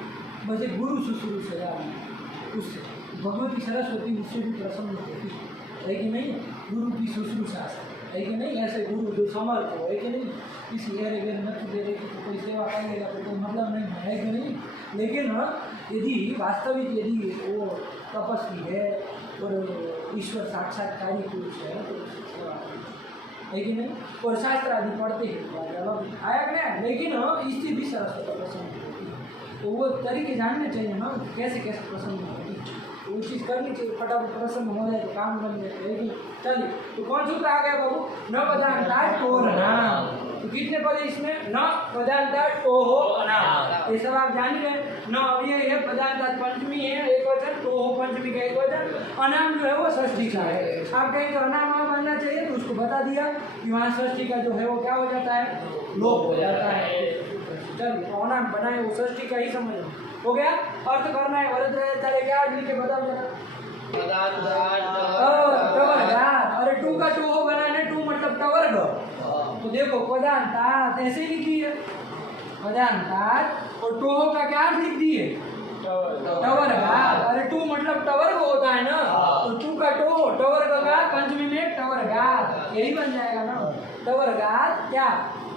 बस एक गुरु शुश्रूषा उससे भगवती सरस्वती उससे भी प्रसन्न होती, है कि नहीं, गुरु की शुश्रूषा है कि नहीं। ऐसे गुरु जो समर्थ हो, है कि नहीं, किसी एरे वेर नच दे रहे तो कोई सेवा करेगा तो कोई मतलब नहीं है कि नहीं। लेकिन यदि वास्तविक यदि वो तपस्वी है और ईश्वर साक्षात्कारी पुरुष है तो सेवा है कि नहीं, और शास्त्र आदि पढ़ते हैं अलग आया कि नहीं। लेकिन इससे भी सरस्वती प्रसन्न होती है, तो वो तरीके जानने चाहिए ना कैसे कैसे प्रसन्न होती है, वो चीज़ करनी चाहिए, फटाफट प्रसन्न हो जाए तो काम बन जाए। लेकिन चलिए तो कौन सूत्र आ गया बाबू, न पदांता टोहना, तो कितने पद इसमें, न पदांता टोहो अनाम, ये सब आप जान गए न। अब ये है पदांता पंचमी है एक वचन, टोहो पंचमी का एक वचन, अनाम जो है वो षष्ठी का है। आप कहें तो अनाम बनना चाहिए तो उसको बता दिया कि वहाँ षष्ठी का जो है वो क्या हो जाता है, लोप हो जाता है। चलिए तो अनाम बनाए वो षष्ठी का ही समझ हो गया। अर्थ करना है वरद रहे चले क्या लिखे बताओ जरा, अरे टू का टू हो बनाने, टू मतलब टवर्ग, तो देखो पदांतात ऐसे लिखी है पदांतात, और टोहो का क्या लिख दिए टवर्गात। अरे टू मतलब टवर्ग होता है ना, तो टू का टो टवर्ग का पंचमी में टवर्गात, यही बन जाएगा ना टवर्गात क्या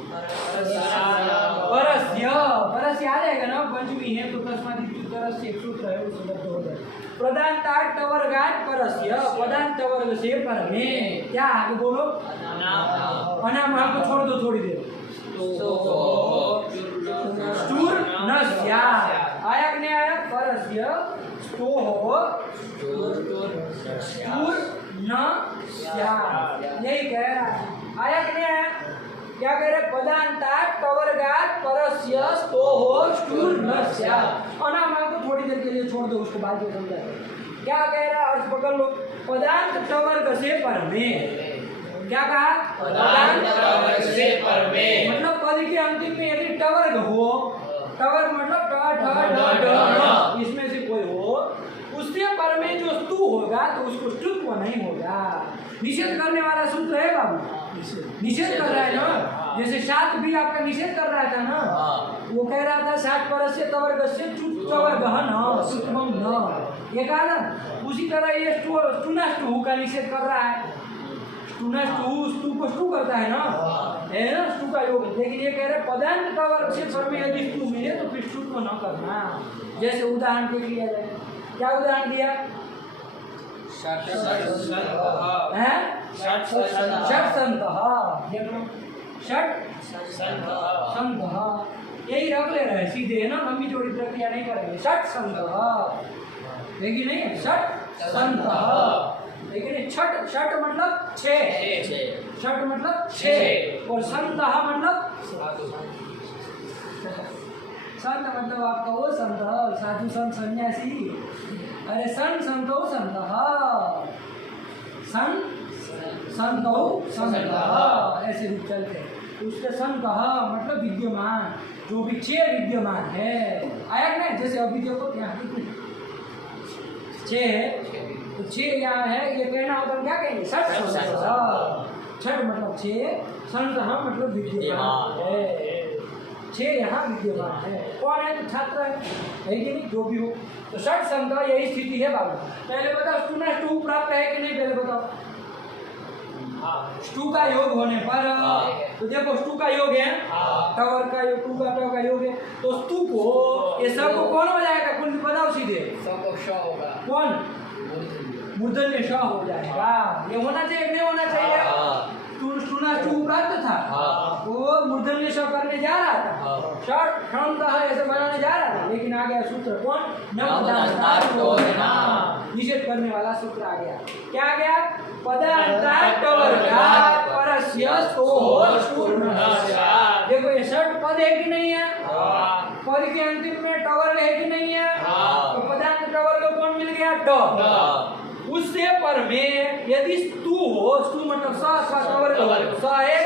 परस्य, परस्य आ जाएगा ना, पंचमी है तो तस्मादित्युत्तरस्य एक सूत्र है उस शब्द हो जाए। प्रदांतात टवर्गात परस्य, पदांत टवर्ग से पर में क्या आगे बोलो, अनाम को छोड़ दो थोड़ी देर, स्टूर न स्यात्। आया कि नहीं आया? परस्य स्तोः स्टूर न स्यात्, यही कह रहा है। आया कि नहीं आया? क्या कह रहे? पदांतात् टवर्गात् परस्य स्तोः स्टूर न स्यात्। अनामा को थोड़ी देर के लिए छोड़ दो, उसको बाद में समझा। क्या कह रहा है? अर्थ पकड़ लो। पदांत टवर्ग से पर में, क्या कहा? पदांत टवर्ग से पर में, मतलब पद के अंतिम में यदि टवर्ग हो, टवर्ग मतलब ट ठ ड ढ ण, इसमें से कोई हो, उससे पर में जो स्तु होगा तो उसको स्तुत्व नहीं होगा। निषेध करने वाला सूत्र है बाबू, निषेध कर रहा है ना। जैसे सात भी आपका निषेध कर रहा था ना, वो कह रहा था सात परस्य टवर्गस्य टवर्गः न सुत्वम न, ये कहा ना। उसी तरह ये स्टुनाष्टु का निषेध कर रहा है। स्टुनाष्टु स्तु को स्तु करता है ना, है ना, स्तु का योग। लेकिन ये कह रहे पदांत टवर्ग से पर में यदि स्तु मिले तो फिर स्तु को न करना। जैसे उदाहरण देख लिया जाए, क्या उदाहरण दिया? षट्सन्तः, षट्सन्तः, यही रख ले रहे सीधे, है ना, लंबी चौड़ी प्रक्रिया नहीं करेंगे। षट्सन्तः, लेकिन नहीं है षट्सन्तः, लेकिन छठ, छठ मतलब छः, छठ मतलब छः, और संतः मतलब संत मतलब आपका वो संत साधु संत सन्यासी। अरे संतो संतः, संतो संतः, ऐसे रूप चलते। उसके संतः मतलब विद्यमान, जो भी छः विद्यमान है। आया नहीं? जैसे अभी देखो यहाँ छः है तो छः यहाँ है, ये कहना होगा क्या कहेंगे? छठ मतलब छः, संतः मतलब विद्यमान है, छः यहाँ विद्यमान है। कौन है? तो छात्र है कि नहीं, जो भी हो। तो षट संत यही स्थिति है बाबू। पहले बताओ स्टू प्राप्त है कि नहीं, पहले बताओ। स्टू का योग होने पर, तो देखो स्टू का योग है, टवर का योग, टू का टवर का योग है, तो स्तू को ये सब को कौन हो जाएगा? कुल बताओ सीधे, कौन? मूर्धन्य श हो जाएगा। ये होना चाहिए नहीं होना चाहिए? स्टू प्राप्त था, वो मूर्धन्य श करने जा रहा था, षट क्षमता ऐसे बनाने जा रहा था, लेकिन आ गया सूत्र कौन? निषेध करने वाला सूत्र आ गया। क्या आ गया? पदांतात् टवर्गात् परस्य स्तोः स्टूर न स्यात्। देखो ये षट पद है कि नहीं है? पद के अंतिम में टवर्ग है कि नहीं है? तो पदांत टवर्ग कौन मिल गया? ट। उससे पर में यदि स्तु हो, स्तु मतलब स टवर्ग स है,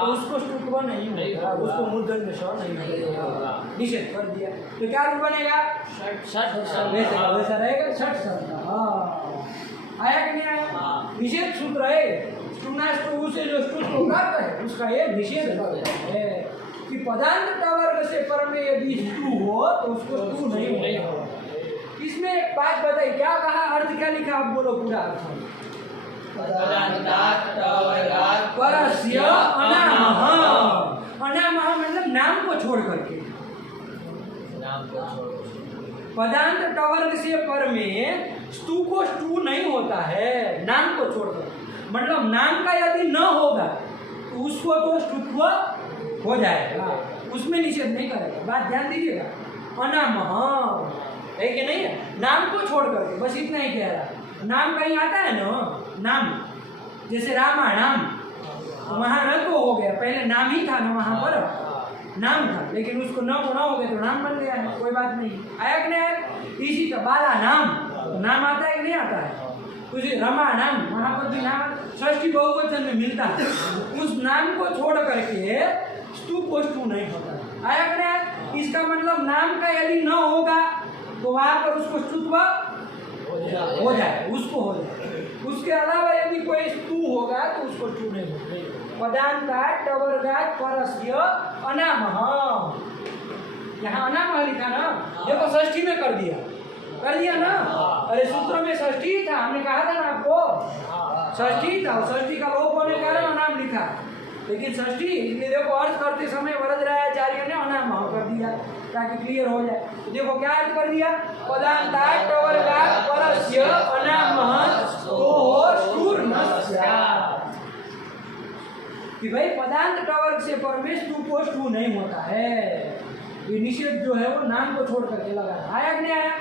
तो उसको स्तुत्व नहीं होगा, उसको मूर्धन्य श नहीं होगा, निषेध कर दिया। तो क्या रूप बनेगा? वैसा रहेगा षट संत। आया कि नहीं आया? निषेध सूत्र है। स्टुनाष्टु से जो स्तुत्व प्राप्त है उसका ये निषेध है कि पदांत टवर्ग से पर में यदि स्तु हो तो उसको स्तु नहीं होगा। इसमें एक बात बताइए, क्या कहा? अर्थ क्या लिखा? आप बोलो पूरा अर्थ। परस्य अनामः, अनामः मतलब नाम को छोड़ करके, पदांत टवर्ग से पर में स्तु को स्तु नहीं होता है, नाम को छोड़कर। मतलब नाम का यदि न होगा तो उसको तो स्तुत्व हो जाएगा, उसमें निषेध नहीं करेगा। बात ध्यान दीजिएगा। अनामः है कि नहीं है? नाम को छोड़ करके, बस इतना ही कह रहा। नाम कहीं आता है ना, नाम जैसे रामा नाम, तो वहाँ न तो हो गया, पहले नाम ही था ना, वहाँ पर नाम था, लेकिन उसको न हो गया तो नाम बन गया है, कोई बात नहीं। आया कि नहीं आया? इसी का बाला नाम, तो नाम आता है कि नहीं आता है? उसी रमा नाम, वहाँ पर भी नाम षष्ठी बहुवचन में मिलता है। उस नाम को छोड़ करके स्तु को स्तु नहीं होता। आया कि नहीं? इसका मतलब नाम का यदि न होगा तो वहाँ पर उसको स्तुत्व हो जाए, उसको हो जाए। उसके अलावा यदि कोई स्तु होगा तो उसको स्तु नहीं होगा। पदांतात् टवर्गात् परस्य अनामः, यहाँ अनामः लिखा ना, देखो षष्ठी में कर दिया ना। अरे सूत्र में षष्ठी था, हमने कहा था ना आपको, षष्ठी था, षष्ठी का लोप होने के कारण अनाम लिखा, लेकिन षष्ठी इसलिए देखो अर्थ करते समय वरदराचार्य ने अनामः कर दिया ताकि क्लियर हो जाए। तो देखो क्या अर्थ कर दिया? पदांतात् टवर्गात् परस्य अनामः स्तोः स्टूर न स्यात्। कि भाई पदांत टवर्ग से परमेश टू कोश टू नहीं होता है। ये निषेध जो है वो नाम को छोड़ करके लगा आया कि नहीं आया।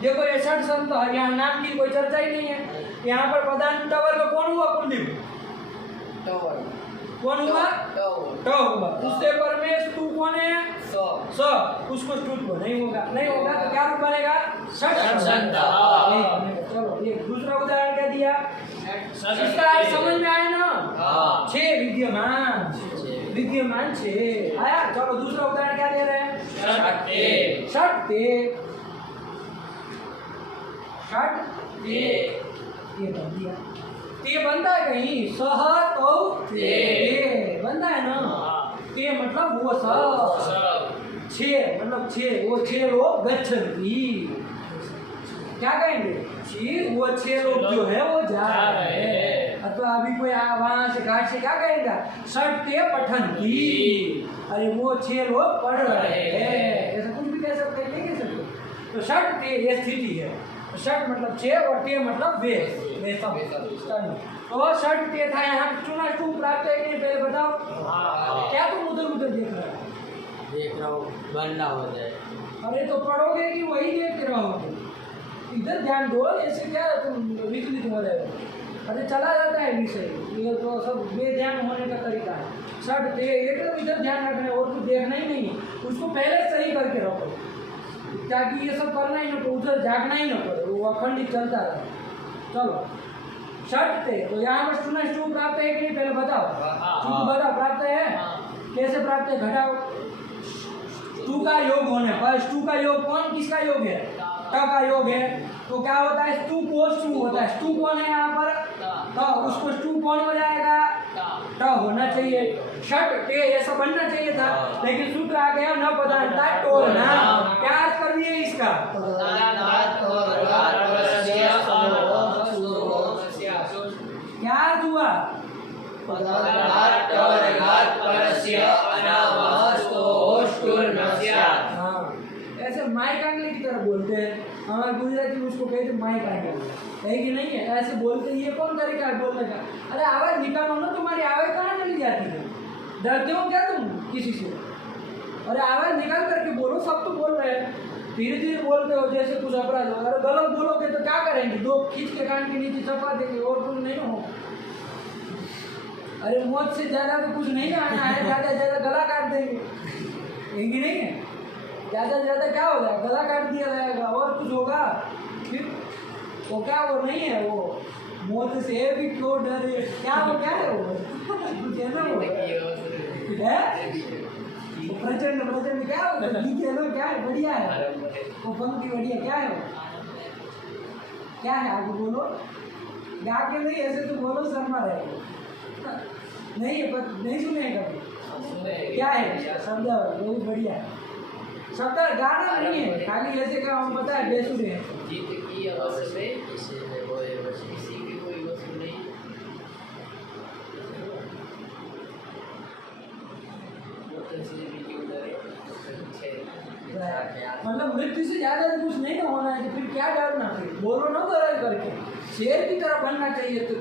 देखो ये षट संत यहाँ नाम की कोई चर्चा ही नहीं है। यहाँ पर पदांत टवर्ग कौन हुआ कुलदीप? कौन हुआ? ट हुआ। उससे परमेश टू कौन है? स। उसको टूट को नहीं होगा, नहीं होगा तो क्या रूप बनेगा? षट संत। चलो ये दूसरा उदाहरण क्या दिया? इसका समझ में आया ना? छह विद्यमान, विद्यमान छह आया। चलो दूसरा उदाहरण क्या दे रहे हैं? षट्ते। षट्ते ये बन दिया। ते बनता है कहीं सह तो ते बनता है ना। ते मतलब वो सब छह मतलब छह, वो छह लोग गच्छन्ति। क्या कहेंगे? वो छह लोग जो है वो जा रहे हैं। अथवा अभी कोई वहां से घाट से क्या कहेगा? षट्ते पठन्ति। अरे वो छह लोग पढ़ रहे हैं, ऐसा कुछ भी कह सकते हैं, नहीं कह सकते। तो षट्ते ये स्थिति है। षट मतलब छह और ते मतलब वे सब। तो षट ते था यहाँ चुना टू प्राप्त है कि नहीं पहले बताओ। क्या तुम उधर उधर देख रहे हो? देख रहा हूँ बनना हो जाए। अरे तो पढ़ोगे कि वही देख रहोगे? इधर ध्यान दो, ऐसे क्या तुम विचलित हो रहे हो? अरे चला जाता है विषय, ये तो सब बेध्यान होने का तरीका है। षट ते एकदम इधर ध्यान रखना है और कुछ देखना ही नहीं, उसको पहले सही करके रखो ताकि ये सब करना ही ना पड़े, उधर जागना ही ना पड़े, वो अखंडित चलता रहे। चलो षट ते, तो यहाँ पर स्टूना स्टू प्राप्त है कि नहीं पहले बताओ। बताओ प्राप्त है कैसे प्राप्त है? घटाओ। टू का योग होने पर टू का योग कौन किसका योग है? ट का योग है। तो क्या होता है? टू कोस टू होता है। टू कौन है यहाँ पर? तो उसको टू कौन हो जाएगा? ट होना चाहिए। षट ते ऐसा बनना चाहिए था, लेकिन सूत्र आ गया न पदांता टोरना। क्या अर्थ कर दिए इसका? क्या अर्थ हुआ? ऐसे माइक आंगले की तरह बोलते हैं, हमारे गुजराती उसको कहते माइक आंगले है कि नहीं है? ऐसे बोलते हैं। ये कौन तरीका है बोलने का? अरे आवाज निकालो ना, तुम्हारी आवाज कहाँ चली जाती है? डरते हो क्या तुम किसी से? अरे आवाज निकाल करके बोलो, सब तो बोल रहे हैं, धीरे धीरे बोलते हो जैसे कुछ अपराध हो। अरे गलत बोलोगे तो क्या करेंगे? दो खींच के कान के नीचे चपा देंगे और कुछ नहीं हो। अरे मौत से ज़्यादा तो कुछ नहीं आना है, ज़्यादा ज़्यादा गला काट देंगे, यही नहीं है? ज़्यादा ज़्यादा क्या होगा? गला काट दिया जाएगा और कुछ होगा फिर? वो क्या वो नहीं है, वो मौत से भी क्यों डरे? क्या वो क्या है? वो कुछ है ना, वो है प्रचंड प्रचंड क्या होगा? लो क्या है? बढ़िया है वो पंक्ति, बढ़िया। क्या है वो? क्या है? आगे बोलो, गा के नहीं, ऐसे तो बोलो, शर्मा रहेगा नहीं है, पर नहीं सुने कभी। क्या है? शब्द बहुत बढ़िया है। शब्द गाना नहीं है, खाली ऐसे का हम पता है बेसुरे हैं। मतलब मृत्यु से ज्यादा कुछ नहीं ना होना है, तो फिर क्या डरना? फिर बोलो ना गरज करके, शेर की तरह बनना चाहिए। तो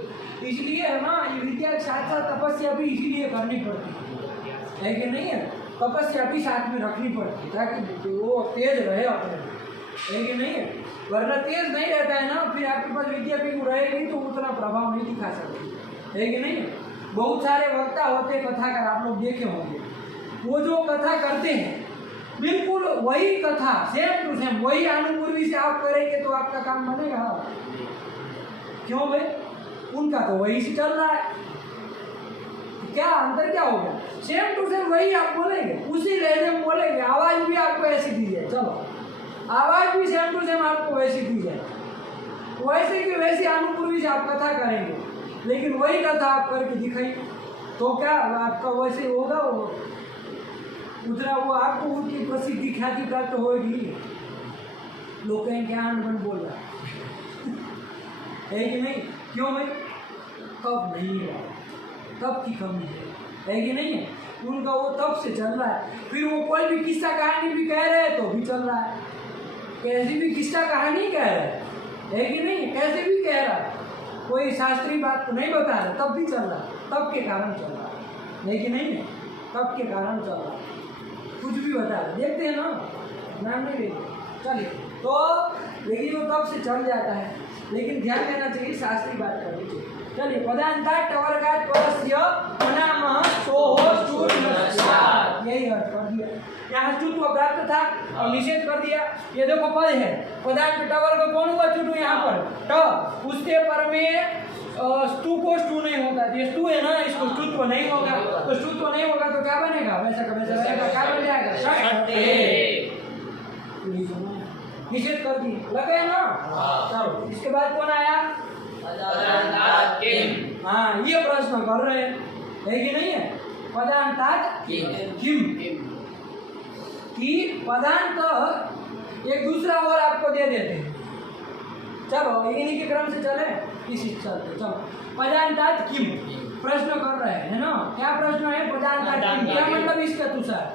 इसलिए है ना, ये विद्या के साथ साथ तपस्या भी इसीलिए करनी पड़ती है कि नहीं है? तपस्या भी साथ में रखनी पड़ती है ताकि वो तेज रहे अपने, है कि नहीं है? वरना तेज नहीं रहता है ना, फिर आपके पास विद्या भी रहेगी तो उतना प्रभाव नहीं दिखा सकती, है कि नहीं? बहुत सारे वक्ता होते कथाकार, आप लोग देखे होंगे, वो जो कथा करते हैं बिल्कुल वही कथा सेम टू सेम वही अनुपूर्वी से आप करेंगे तो आपका काम बनेगा? क्यों भाई? उनका तो वही से चल रहा है, क्या अंतर क्या हो गया? सेम टू सेम वही आप बोलेंगे, उसी लहजे में बोलेंगे, आवाज भी आपको ऐसी दी जाए, चलो आवाज भी सेम टू सेम आपको वैसी दी जाए, वैसे की वैसी अनुपूर्वी से आप कथा करेंगे, लेकिन वही कथा आप करके दिखाइए तो क्या आपका वैसे होगा? वो उतना वो आपको उनकी प्रसिद्धि ख्याति प्राप्त होगी। लोग कहें ज्ञान बन बोल रहा है कि नहीं? क्यों भाई? तब नहीं है, तब की कमी है कि नहीं है? उनका वो तब से चल रहा है। फिर वो कोई भी किस्सा कहानी भी कह रहे हैं तो भी चल रहा है, कैसी भी किस्सा कहानी कह रहे है कि नहीं? कैसे भी कह रहा है, कोई शास्त्रीय बात तो नहीं बता रहे, तब भी चल रहा है, तब के कारण चल रहा है, है कि नहीं है? तब के कारण चल रहा है, कुछ भी बता देखते हैं ना, नाम नहीं लेते चलिए। तो लेकिन वो तब से चल जाता है, लेकिन ध्यान देना चाहिए, शास्त्रीय बात करनी चाहिए। चलिए, पदांतात् टवर्गात् परस्य पनामः सोहो स्तुर्नस्यात्, यही अर्थ कर दिया। यहाँ स्तुत्व प्राप्त था और निषेध कर दिया। ये देखो पद है, पदांत टवर्ग कौन हुआ चुटू यहाँ पर ट, उसके पर में स्तु को स्तु नहीं होता, ये स्तु है ना, इसको स्तुत्व नहीं होगा, तो स्तुत्व नहीं होगा तो क्या बनेगा, वैसा का वैसा रहेगा, क्या बन जाएगा, षट्। निषेध कर दिए, लगे ना। चलो, इसके बाद कौन आया, हाँ ये प्रश्न कर रहे हैं, है कि नहीं है? पदांतात् किम, कि पदांत एक दूसरा और आपको दे देते हैं। चलो इन्हीं के क्रम से चले, इसी चलते चलो। पदांतात् किम प्रश्न कर रहे हैं, है ना? क्या प्रश्न है? पदांतात् किम, क्या मतलब इसका तुषार?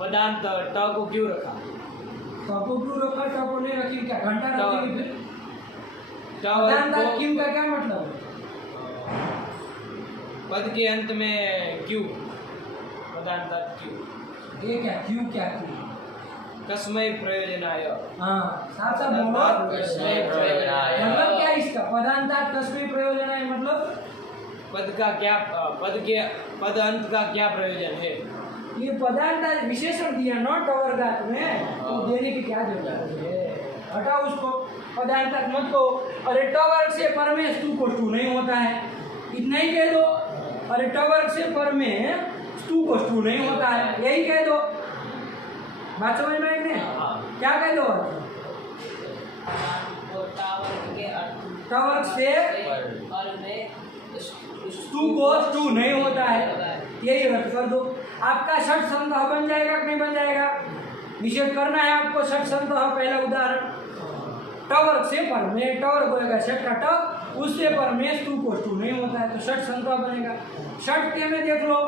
पदांत ट को क्यों रखा? ट को क्यों रखा, ट को नहीं रखी, क्या घंटा रखेगी फिर? टवर पदांतात् किम का क्या मतलब है? पद के अंत में क्यों, पदांतात् क्यों, ये क्या क्यों, क्या क्यों? कस्मै प्रयोजनाय। हाँ साफ साफ बोलो, कस्मै प्रयोजनाय। मतलब क्या इसका? पदांतात् कस्मै प्रयोजनाय मतलब पद का क्या, पद अंत का क्या प्रयोजन है? ये पदांत विशेषण दिया न टवर्गात में, तो देने की क्या जरूरत है? हटाओ उसको, पदांत मत को। अरे टवर्ग से पर में स्तु को स्तु नहीं होता है, इतना ही कह दो। अरे टवर्ग से पर में स्तु को स्तु नहीं होता है, यही कह दो। बात समझ में आई? क्या कह दो? टवर्ग से स्तु को स्तु नहीं होता है, यही अर्थ कर दो। आपका षट संग्रह बन जाएगा कि नहीं बन जाएगा? निषेध करना है आपको षट संग्रह। पहला उदाहरण, टवर्ग से पर में, टवर्ग होएगा षट का ट, उससे पर में स्तु को स्तु नहीं होता है, तो षट संग्रह बनेगा। षट के में देख लो,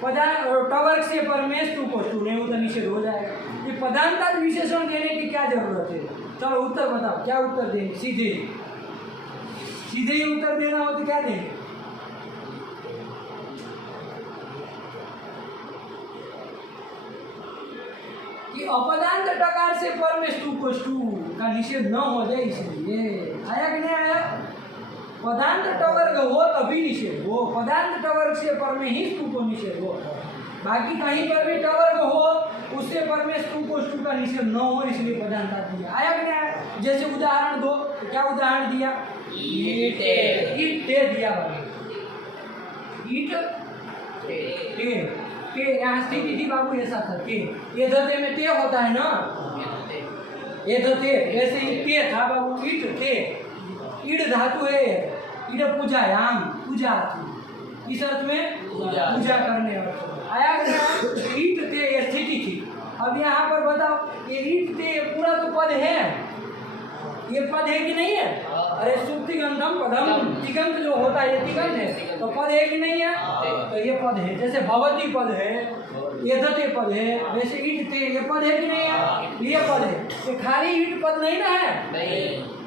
टवर्ग से पर में स्तु को स्तु नहीं होता, निषेध हो जाएगा। ये पदांतात् विशेषण देने की क्या जरूरत है? चलो उत्तर बताओ, क्या उत्तर देंगे? सीधे सीधे ही उत्तर देना हो तो क्या देंगे? कि अपदांत टकार से पर में स्तु को स्तु का निषेध न हो जाए, इसलिए आया कि नहीं आया? पदांत टवर्ग हो तभी निषेध हो, पदांत टवर्ग से पर में ही स्तु को निषेध हो। बाकी कहीं पर भी टवर्ग हो, उससे पर में स्तु को स्तु का निषेध न हो, इसलिए पदांतात् दिया। आया कि नहीं आया? जैसे उदाहरण दो, तो क्या उदाहरण दिया? ईटे, ईटे दिया भाई, ईट टे, यहाँ स्थिति थी बाबू, ऐसा था टे, ये धते में टे होता है ना, ये धते वैसे ही टे था बाबू, ईट टे, ईड धातु है, ईड पूजा याम, पूजा इस अर्थ में पूजा करने अर्थ आया। ईट टे ये स्थिति थी। अब यहाँ पर बताओ, ये ईट टे पूरा तो पद है, ये पद है कि नहीं है? अरे सुप्तिगंधम पदम, तिगंत जो होता है ये तिगंत है, तो पद है कि नहीं है? तो ये पद है। जैसे भवती पद है, ये धते पद है, वैसे ईट ते ये पद है कि नहीं है? ये पद है। ये खाली ईट पद नहीं ना है।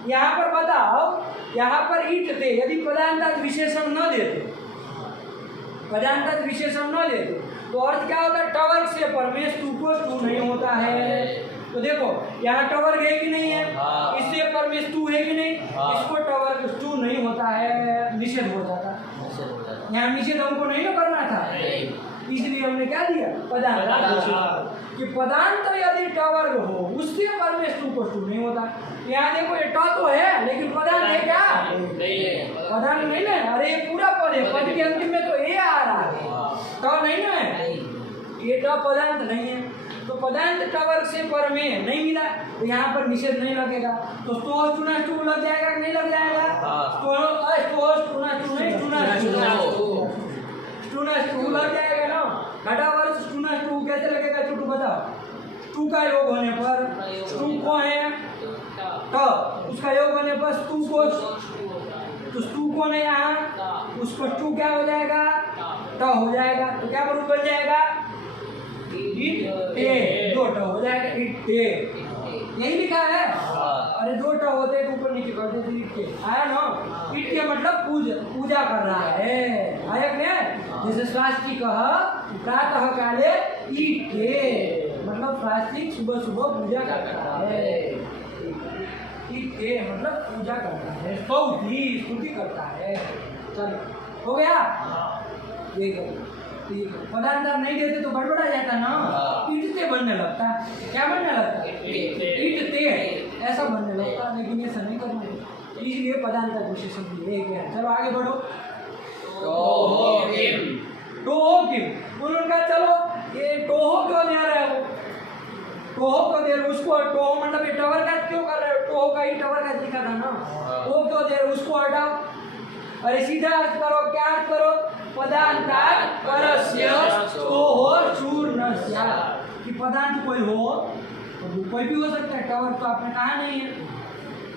यहाँ पर बताओ, यहाँ पर ईट ते यदि पदांतात् विशेषण न देते, पदांतात् विशेषण न देते, तो अर्थ क्या होता है? टवर्ग से पर में स्तु को स्तु नहीं होता है। तो देखो यहाँ टवर्ग है कि नहीं है? इससे पर में स्तु है कि नहीं? इसको टवर्ग स्तु नहीं होता है, निषेध हो जाता। यहाँ निषेध हमको नहीं ना करना था, इसलिए हमने क्या दिया? पदांत। कि पदांत यदि टवर्ग हो, उससे पर में स्तु को स्तु नहीं होता। यहाँ देखो ये ट तो है, लेकिन पदांत है क्या? पदांत नहीं ना। अरे ये पूरा पद है, पद के अंतिम में तो ए आ रहा है, ट नहीं ना है, ये ट पदांत नहीं है। तो पदांत टवर्ग से पर में नहीं मिला, तो यहाँ पर निषेध नहीं लगेगा। तो स्तो चुना स्तु लग जाएगा कि नहीं लग जाएगा? स्तु लग जाएगा ना। घटावर्ष स्तुना स्तु कैसे लगेगा? चुटू बताओ। स्तु का योग होने पर स्तु को है ट, उसका योग होने पर स्तु को, तो स्तु को नहीं यहाँ, उसको स्तु क्या हो जाएगा? ट हो जाएगा। तो क्या रूप बन जाएगा? ईटे, दो ट हो जाएगा, ईटे। यही लिखा है। अरे दो ट होते तो ऊपर नीचे कर देते, ईटे आया ना। ईटे मतलब पूजा कर रहा है, आया क्या? जैसे स्वास्तिक प्रातः काले ईटे, मतलब स्वास्तिक सुबह सुबह पूजा करता है। ईटे मतलब पूजा करता है, स्तुति करता है। चलो हो गया, ये पदार्थ नहीं देते तो गड़बड़ा जाता ना, ईटते बनने लगता। क्या बनने लगता? ईटते, ऐसा बनने लगता। लेकिन ऐसा नहीं करना है, इसलिए पदार्थ विशेषण एक है। चलो आगे बढ़ो। टोहो किम, उन्होंने कहा चलो ये टोहो क्यों दे रहा है, वो टोहो क्यों दे रहे, उसको टोहो मतलब ये टवर का क्यों कर रहे हो, टोहो का ही टवर का लिखा था ना, वो क्यों दे रहे, उसको हटाओ। अरे सीधा अर्थ करो, क्या अर्थ करो? पदांतात् परस्य टोहो चूर्णस्य, कि पदांत कोई हो, तो कोई भी हो सकता है, टवर तो आपने कहा नहीं है,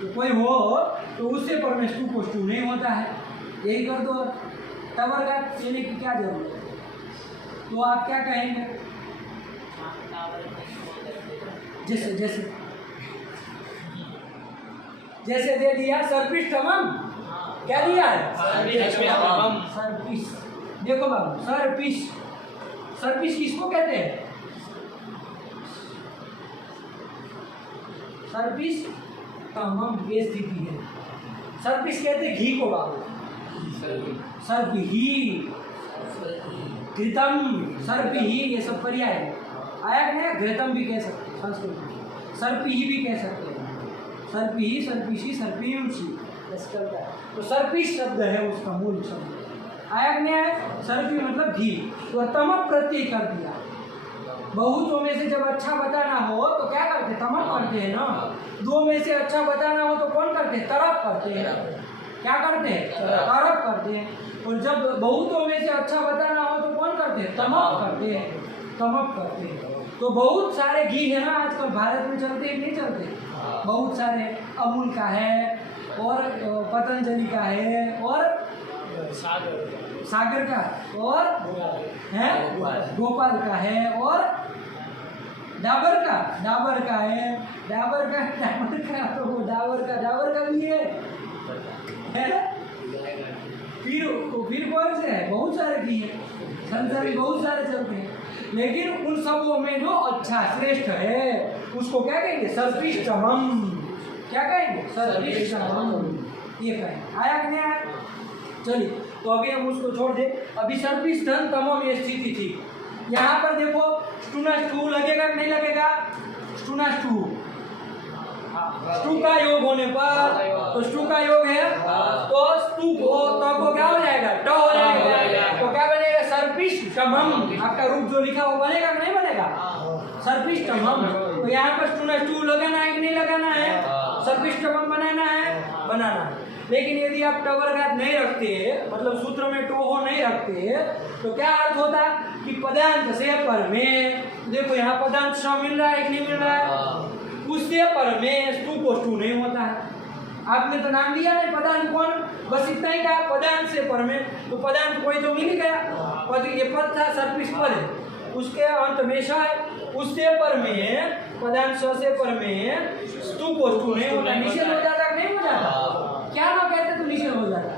तो कोई हो तो उससे पर में स्टू को स्टू नहीं होता है, यही कर दो। टवर का देने की क्या जरूरत है? तो आप क्या कहेंगे? जैसे जैसे जैसे दे दिया सर्पिष्टमम, क्या दिया है? सर्पिस। देखो बाबू, सर्पिस, सर्पिस किसको कहते हैं? सर्पिस तमम ये स्थिति है। सर्पिस कहते हैं घी को बाबू, सर्पी, घृतम, सर्पी, ये सब पर्याय है। आया क्या? घृतम भी कह सकते हैं संस्कृत में, सर्पी भी कह सकते हैं, सर्पी, सर्पिशी, सर्पीयुषी, तो सर्पिश शब्द है उसका मूल शब्द। आया क्या है? सर्पी मतलब घी, तो तमक प्रत्यय कर दिया। बहुतों में से जब अच्छा बताना हो तो क्या करते? तमक करते हैं ना। दो में से अच्छा बताना हो तो कौन करते हैं? तरफ करते हैं। क्या करते हैं? तरफ करते हैं। और जब बहुतों में से अच्छा बताना हो तो कौन करते हैं? तमक करते हैं, तमक करते हैं। तो बहुत सारे घी है ना आजकल भारत में, चलते हैं नहीं चलते? बहुत सारे, अमूल का है और पतंजलि का है और सागर का और है गोपाल का है और डाबर का है, डाबर का तो वो डाबर का भी है ना? फिर कौन से है? बहुत सारे घी है, संसार में बहुत सारे चलते हैं, लेकिन उन सबों में जो अच्छा श्रेष्ठ है उसको क्या कहेंगे? सर्पिष्टमम। क्या कहेंगे? सर्पिष्टमम, ये कहेंगे। आया कि नहीं आया? चलिए, तो अभी हम उसको छोड़ दे। अभी सर्पिष्टम तमम ये स्थिति थी। यहाँ पर देखो स्टूना स्टू लगेगा कि नहीं लगेगा? स्टूना स्टू, स्टू का योग होने पर, तो स्टू का योग है तो स्टू को तो क्या हो जाएगा? ट हो जाएगा। तो क्या बनेगा? सर्पिष्टमम। आपका रूप जो लिखा वो बनेगा कि नहीं बनेगा? सर्पिष्टमम। तो यहाँ पर स्टूना स्टू लगाना है कि नहीं लगाना है? सर्पिष्टमम बनाना है, बनाना है। लेकिन यदि आप टवरघात नहीं रखते, मतलब सूत्र में टोहो नहीं रखते, तो क्या अर्थ होता कि पदांत से पर में, देखो यहाँ पदांत स मिल रहा है कि नहीं मिल रहा है? उससे पर में स्टू को स्टू नहीं होता है। आपने तो नाम दिया नहीं पदांत कौन, बस इतना ही कहा पदांत से पर में, तो पदांत कोई तो मिल ही गया। पद, ये पद था सर्पिस पद है, उसके अंत में श है, उससे पर में पदांत स से पर में स्टू को स्टू नहीं होता, निषेध हो जाता कि नहीं हो जाता? क्या ना कहते तो निषेध हो जाता।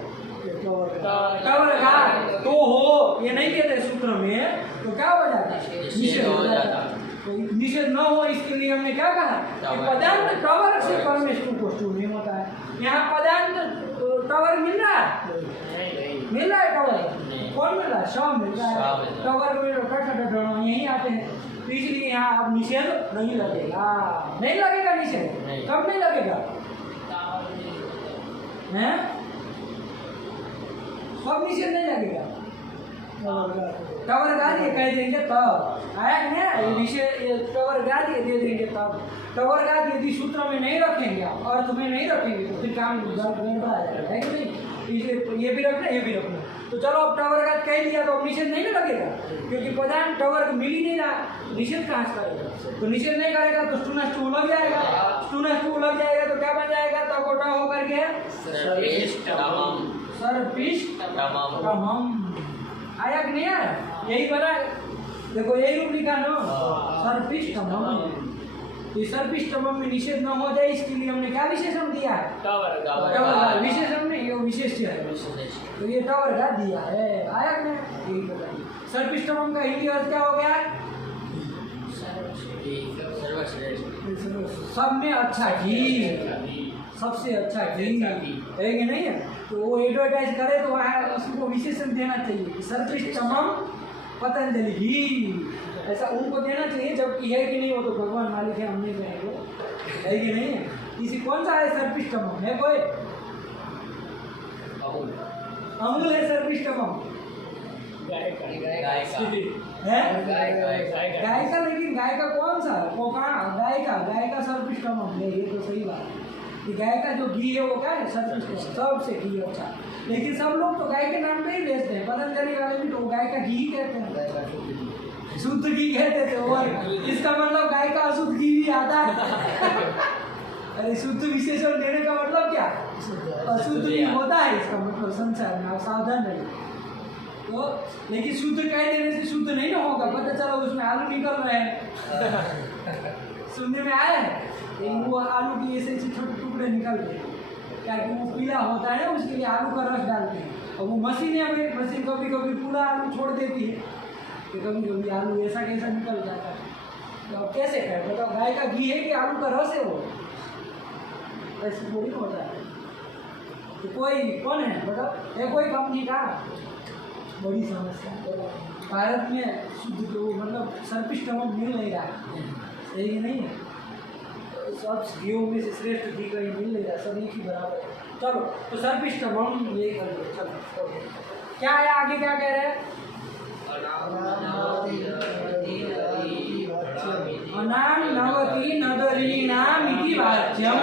टवरघात तो हो ये नहीं कहते सूत्र में, तो क्या हो जाता? निषेध हो जाता। तो निषेध न हो इसके लिए हमने क्या कहा? पदांत टवर से पर में स्टू को स्टू नहीं होता है। यहाँ पदांत टवर मिल रहा है, मिल रहा है टवर, कौन मिल रहा है? श मिल रहा है। टवर में यही आते हैं, तो इसलिए यहाँ अब निषेध नहीं लगेगा। नहीं लगेगा निषेध, कब नहीं लगेगा? हैं? कब निषेध नहीं लगेगा? टवरघात ये कह देंगे तब। आया कि नहीं? निषेध टवरघात ये दे देंगे तब। टवरघात यदि सूत्र में नहीं रखेंगे, अर्थ में नहीं रखेंगे, तो फिर काम गड़बड़ा जाएगा, है कि नहीं? इसलिए ये भी रखना, ये भी रखना। तो चलो अब टवरघात कह दिया तो अब निषेध नहीं ना लगेगा, क्योंकि पदांत टवर मिल ही नहीं रहा, निषेध कहाँ से करेगा? तो निषेध नहीं करेगा तो स्टूना स्टू लग जाएगा, स्टूना स्टू लग जाएगा तो क्या बन जाएगा? तकोटा होकर के सर्पिष्टमम। आया कि नहीं आया? यही बना, देखो यही रूप लिखा ना, सर्पिष्टमम। तो सर्पिष्टमम में निषेध न हो जाए इसके लिए हमने क्या विशेषण दिया है? Tower tower. विशेषण नहीं, ये विशेष्य है। तो ये टवर का दिया है, आया कि नहीं? यही बताइए। सर्पिष्टमम का हिंदी अर्थ क्या हो गया? सब में अच्छा घी, सबसे अच्छा घी है कि नहीं है? तो वो एडवर्टाइज करे तो वहाँ उसको विशेषण देना चाहिए, सर्पिष्टमम पतंजलि घी, ऐसा उनको देना चाहिए। जबकि है कि नहीं वो तो भगवान मालिक है, हमने कहेंगे, है कि नहीं है? किसी कौन सा है सर्पिष्टमम? है कोई? अमूल है सर्पिष्टमम है? गाय का, लेकिन गाय का कौन सा? वो कहाँ? गाय का सर्पिष्टमम है, ये तो सही बात है। कि गाय का जो घी है वो क्या है? सर्पिष्टमम, सबसे घी अच्छा। लेकिन सब लोग तो गाय के नाम पे ही बेचते हैं, पतंजलि वाले भी तो गाय का घी कहते हैं, शुद्ध घी कहते थे। और इसका मतलब गाय का अशुद्ध घी भी आता है। अरे शुद्ध विशेषण देने का मतलब क्या? अशुद्ध घी होता है, इसका मतलब संसार में, आप सावधान रहिए। तो लेकिन शुद्ध कह देने से शुद्ध नहीं ना होगा, पता चला उसमें आलू निकल रहे हैं। सुनने में आया है, लेकिन वो आलू की ऐसे छोटे टुकड़े निकल गए, क्या कि वो पीला होता है ना, उसके लिए आलू का रस डालते हैं। और वो मशीन है, मशीन कभी कभी पूरा आलू छोड़ देती है, तो कभी कभी आलू ऐसा कैसा निकल जाता है। तो अब कैसे कहें? बताओ, गाय का घी है कि आलू का रस है? वो ऐसे थोड़ी होता है। तो कोई कौन है बताओ? है कोई कंपनी का? बड़ी समस्या भारत में शुद्ध तो मतलब सर्पिष्टमम मिल नहीं रहा है, सही नहीं है? सब घीयों में से श्रेष्ठ घी कहीं मिल नहीं रहा, सब एक ही बराबर है। चलो तो सर्पिष्टमम यही कर लो। चलो क्या है आगे, क्या कह रहे हैं? अनाम नवति नगरीणाम इति वाच्यम।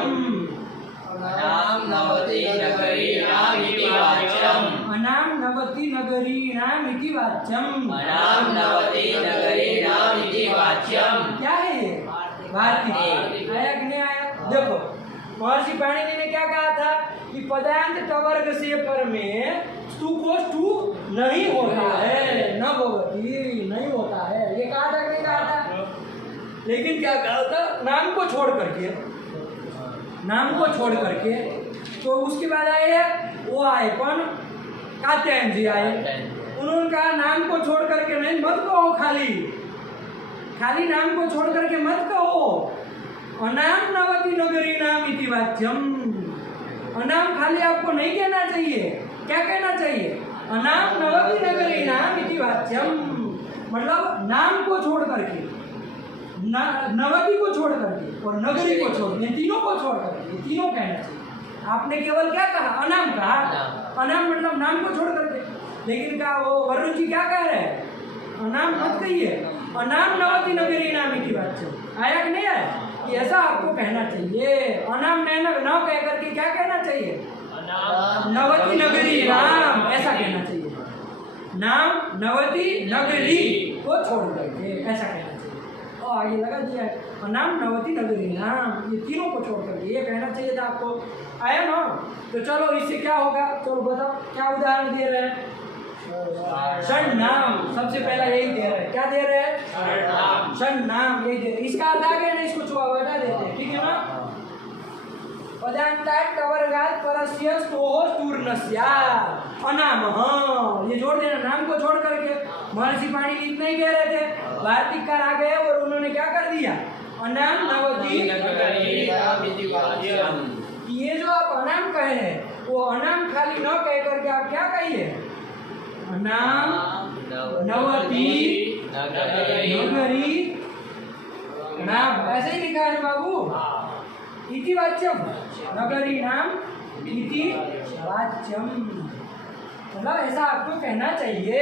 अनाम नवति नगरीणाम इति वाच्यम। अनाम नवति नगरीणाम इति वाच्यम। अनाम नवति नगरीणाम इति वाच्यम। क्या है ये? भारतीय आया कि नहीं आया? देखो, महर्षि पाणिनि ने क्या कहा था कि पदांत टवर्ग से पर में स्तु को स्तु नहीं होता है, न भवति, नहीं होता है, ये कहा था कि नहीं कहा था? लेकिन क्या कहा था? नाम को छोड़ करके, नाम को छोड़ करके। तो उसके बाद आए वो आए कौन? कात्यायन जी आए, उन्होंने कहा नाम को छोड़ करके नहीं, मत कहो, खाली नाम को छोड़ करके मत कहो। अनाम नवति नगरीणाम इति वाच्यम। अनाम खाली आपको नहीं कहना चाहिए, क्या कहना चाहिए? अनाम नवति नगरीणाम इति वाच्यम, मतलब नाम को छोड़ करके, नवति को छोड़ करके और नगरी को छोड़, ये तीनों को छोड़ करके, ये तीनों कहना चाहिए। आपने केवल क्या कहा? अनाम कहा। अनाम मतलब नाम को छोड़ करके। लेकिन कहा वो वरुण जी क्या कह रहे हैं? अनाम मत कहिए, अनाम नवति नगरीणाम इति वाच्यम। आया कि नहीं आया? कि ऐसा आपको कहना चाहिए। अनाम न कह करके क्या कहना चाहिए? नवति नगरीणाम, ऐसा कहना चाहिए। नाम नवति नगरी को छोड़ करके ऐसा कहना चाहिए। और आगे लगा दिया है अनाम नवति नगरीणाम, ये तीनों को छोड़ करके ये कहना चाहिए था आपको। आया ना? तो चलो इससे क्या होगा? चलो बताओ, क्या उदाहरण दे रहे हैं? षण नाम, सबसे पहला यही दे रहे हैं। क्या दे रहे हैं? षण नाम, यही दे रहे हैं। इसका अर्थ आ गया ना, इसको छुआ हटा देते हैं, ठीक है ना? पदांतात् टवर्गात् परस्य स्तोः स्तूर्णस्य अनामः, ये जोड़ देना, नाम को छोड़ करके। महर्षि पाणिनि इतना ही कह रहे थे, वार्तिककार आ गए और उन्होंने क्या कर दिया? अनाम नवति नगरीणाम इति वाच्यम। ये जो आप अनाम कहे हैं, वो अनाम खाली न कह करके आप क्या कहिए? अनाम नवति नगरी नाम, ऐसे ही लिखा है बाबू, इति वाच्यम, नगरी नाम इति वाच्यम, मतलब ऐसा आपको कहना चाहिए।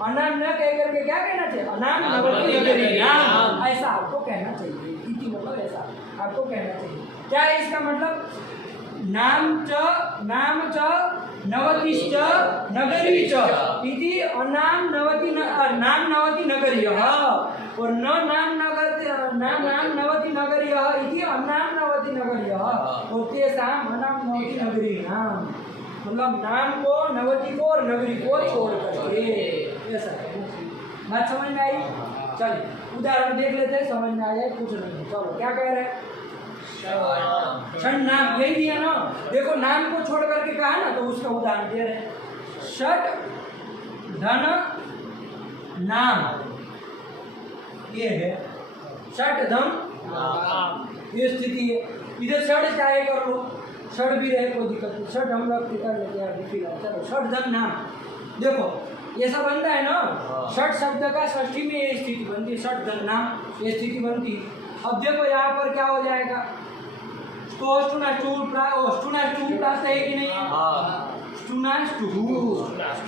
अनाम न कह करके क्या कहना चाहिए? अनाम नवति नगरी नाम, ऐसा आपको कहना चाहिए। इति मतलब ऐसा आपको कहना चाहिए। क्या है इसका मतलब? नाम च नवतिश्च नगरी च इति अनाम नवति नाम नवति नगरीयः और नाम नवति नगरीयः इति अनाम नवति नगरीयः और तेषाम् अनाम नवति नगरीणाम, मतलब नाम को, नवति को और नगरी को छोड़ करके ऐसा। बात समझ में आई? चलिए उदाहरण देख लेते हैं, समझ में आ जाए, कुछ नहीं। चलो क्या कह रहे हैं? षड नाम, यही दिया ना। देखो नाम को छोड़ करके कहा ना, तो उसका उदाहरण दे रहे हैं। षड धन नाम, ये है षड धन, ये स्थिति है। इधर षड चाहे कर लो, षड भी रहे कोई दिक्कत नहीं, षड हम लोग कर लेते हैं। चलो षड धन नाम, देखो ऐसा बनता है ना, षड शब्द का षष्ठी में ये स्थिति बनती है, षड धन नाम ये स्थिति बनती है। अब देखो यहाँ पर क्या हो जाएगा, तो स्टू प्राप्त है कि नहीं है?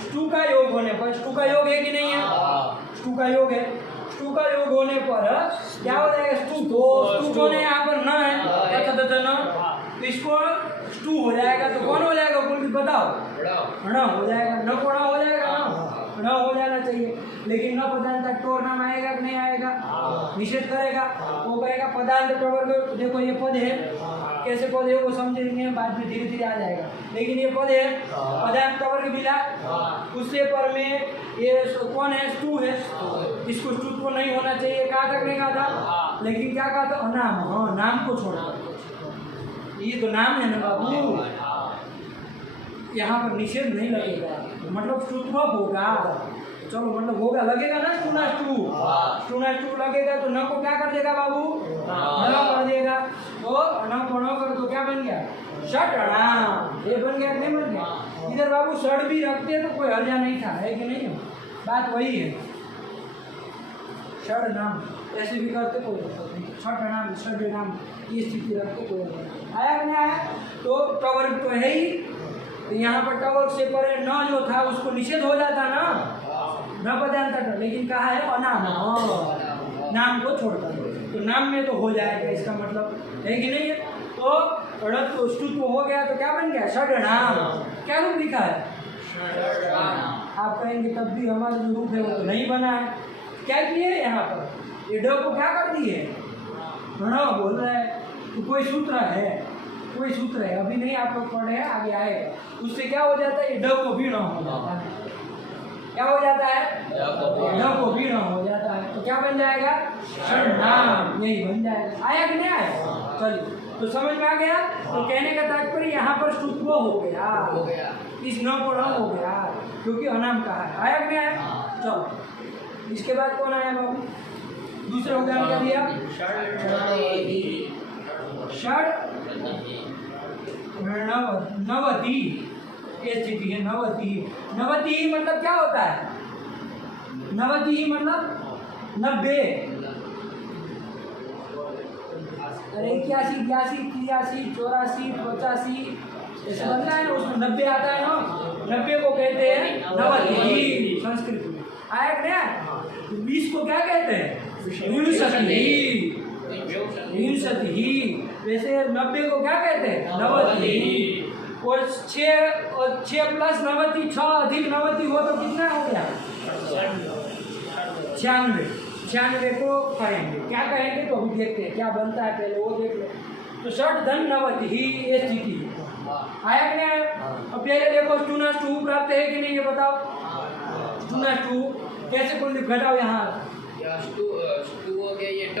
स्टू का योग होने पर, स्टू का योग है कि नहीं है? स्टू का योग है। स्टू का योग होने पर क्या हो जाएगा? स्टू को यहाँ पर न है, इसको स्टू हो जाएगा, तो कौन हो जाएगा? बोल बताओ। ण हो जाएगा, न को हो जाएगा ना, न हो जाना चाहिए। लेकिन न पदार्थ टोर नाम आएगा कि नहीं आएगा? निषेध करेगा, वो कहेगा पदार्थ टोर। देखो ये पद है, कैसे पद है वो समझेंगे बाद में, धीरे धीरे आ जाएगा। लेकिन ये पद है पदार्थ टोर मिला, उससे पर में ये कौन है? स्टू है। इसको स्टूत्व नहीं होना चाहिए, कहा तक नहीं कहा था, लेकिन क्या कहा था? अनाम। हाँ, नाम को छोड़कर, ये तो नाम है ना बाबू, यहाँ पर निषेध नहीं लगेगा, मतलब स्टूत्व होगा। चलो मतलब होगा, लगेगा ना स्टू लगेगा, तो न को क्या कर देगा बाबू? न कर देगा, तो न को न कर, तो क्या बन गया? षड नाम, ये बन गया, नहीं बन गया? इधर बाबू षड भी रखते तो कोई हर्जा नहीं था, है कि नहीं? बात वही है, षड नाम ऐसे भी करते कोई नहीं, षड नाम ये स्थिति रखते कोई नहीं। आया कि नहीं आया? तो टवर्ग तो है ही, तो यहाँ पर टवर्ग से परे न जो था उसको निषेध हो जाता ना, न पदार्थ, लेकिन कहा है अनाम, नाम को छोड़कर, तो नाम में तो हो जाएगा, इसका मतलब है कि नहीं है? तो स्तुत्व हो गया, तो क्या बन गया? षड नाम। क्या रूप लिखा है? आप कहेंगे तब भी हमारा जो रूप है वो तो नहीं बना है। क्या किए यहाँ पर? ये ड को क्या कर दिए? ण बोल रहा है, तो कोई सूत्र है, कोई सूत्र है, अभी नहीं आप लोग पढ़े हैं, आगे आएगा, उससे क्या हो जाता है? ये ड को भी न हो जाता है। क्या हो जाता है? ड को भी न हो जाता है, तो क्या बन जाएगा? षड नाम, यही बन जाएगा। आया कि नहीं आया? चलिए, तो समझ में आ गया? तो कहने का तात्पर्य यहाँ पर स्तुत्व हो गया, इस न को न हो गया, क्योंकि अनाम कहा है। आया कि नहीं आया? चलो इसके बाद कौन आया बाबू? दूसरा उदाहरण क्या दिया? षड नवति, ये स्थिति है नवति। नवति मतलब क्या होता है? नवति मतलब 90। अरे 81, 82, 83, 84, 85 ऐसे बनता है ना, उसमें 90 आता है ना, 90 को कहते हैं नवति संस्कृत में। आया क्या? 20 को क्या कहते हैं? विंशति। वैसे 90 को क्या कहते हैं? नवति। और 6 प्लस 90, 6 अधिक 90 हो तो कितना हो गया? 96 को कहेंगे, क्या कहेंगे तो अभी देखते हैं क्या बनता है, पहले वो देख लो। तो षड धन नवति ही ये स्थिति आया कि नहीं? अब पहले देखो स्टू प्राप्त है कि नहीं, ये बताओ। स्टू कैसे बोल घटाओ यहाँ? स्टू हो गया, ये ट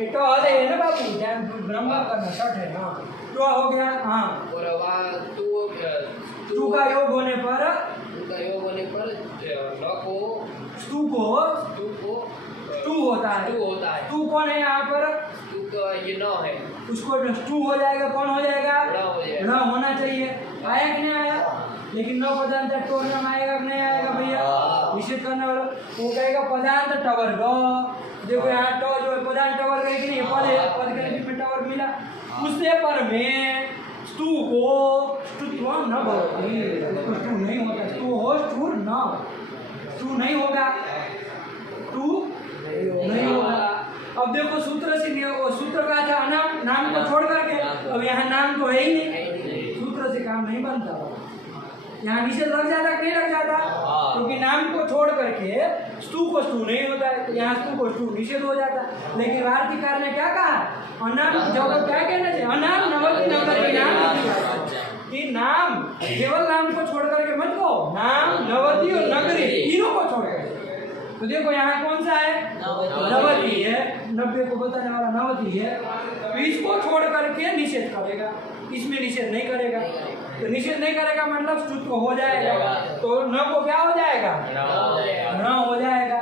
है ना बाबू, ब्रह्म करना षट है। हाँ, टो हो गया। हाँ, और वहाँ टू का योग होने पर स्टू होता है। स्टू कौन है यहाँ पर? ये न है, उसको स्टू हो जाएगा, कौन हो जाएगा? ण न होना चाहिए। आया कि नहीं आया? लेकिन न पदार्थ टोर आएगा कि नहीं आएगा भैया? निश्चित करने वाला वो कहेगा पदार्थ टवर्ग। देखो यहाँ ट जो है पदार्थ टवर्ग है कि नहीं? पद है, पद के बीच में टवर्ग मिला, उससे पर में स्तु को स्तुत्व न भवति, स्तु नहीं होता। स्तु हो स्तुर न, स्तु नहीं होगा, स्तु नहीं होगा। अब देखो सूत्र से सूत्र का था अनाम, नाम को छोड़ करके, अब यहाँ नाम तो है ही नहीं, सूत्र से काम नहीं बनता। यहाँ निषेध लग जाता कि नहीं लग जाता? क्योंकि नाम को छोड़ करके स्तु को स्तु नहीं होता है, तो यहाँ स्तु को स्तु निषेध हो जाता। लेकिन वार्तिकार ने क्या कहा? अनाम जब क्या कहना चाहिए? अनाम नवति नगरी नाम, कि नाम केवल नाम को छोड़ करके मत को, नाम नवति और नगरी तीनों को छोड़ करके, तो देखो यहाँ कौन सा है, नवति है, 90 को बताने वाला नवति है। तो इसको छोड़ करके निषेध करेगा, इसमें निषेध नहीं करेगा। तो निषेध नहीं करेगा मतलब स्तुत्व हो जाएगा, तो न को क्या हो जाएगा, न हो जाएगा।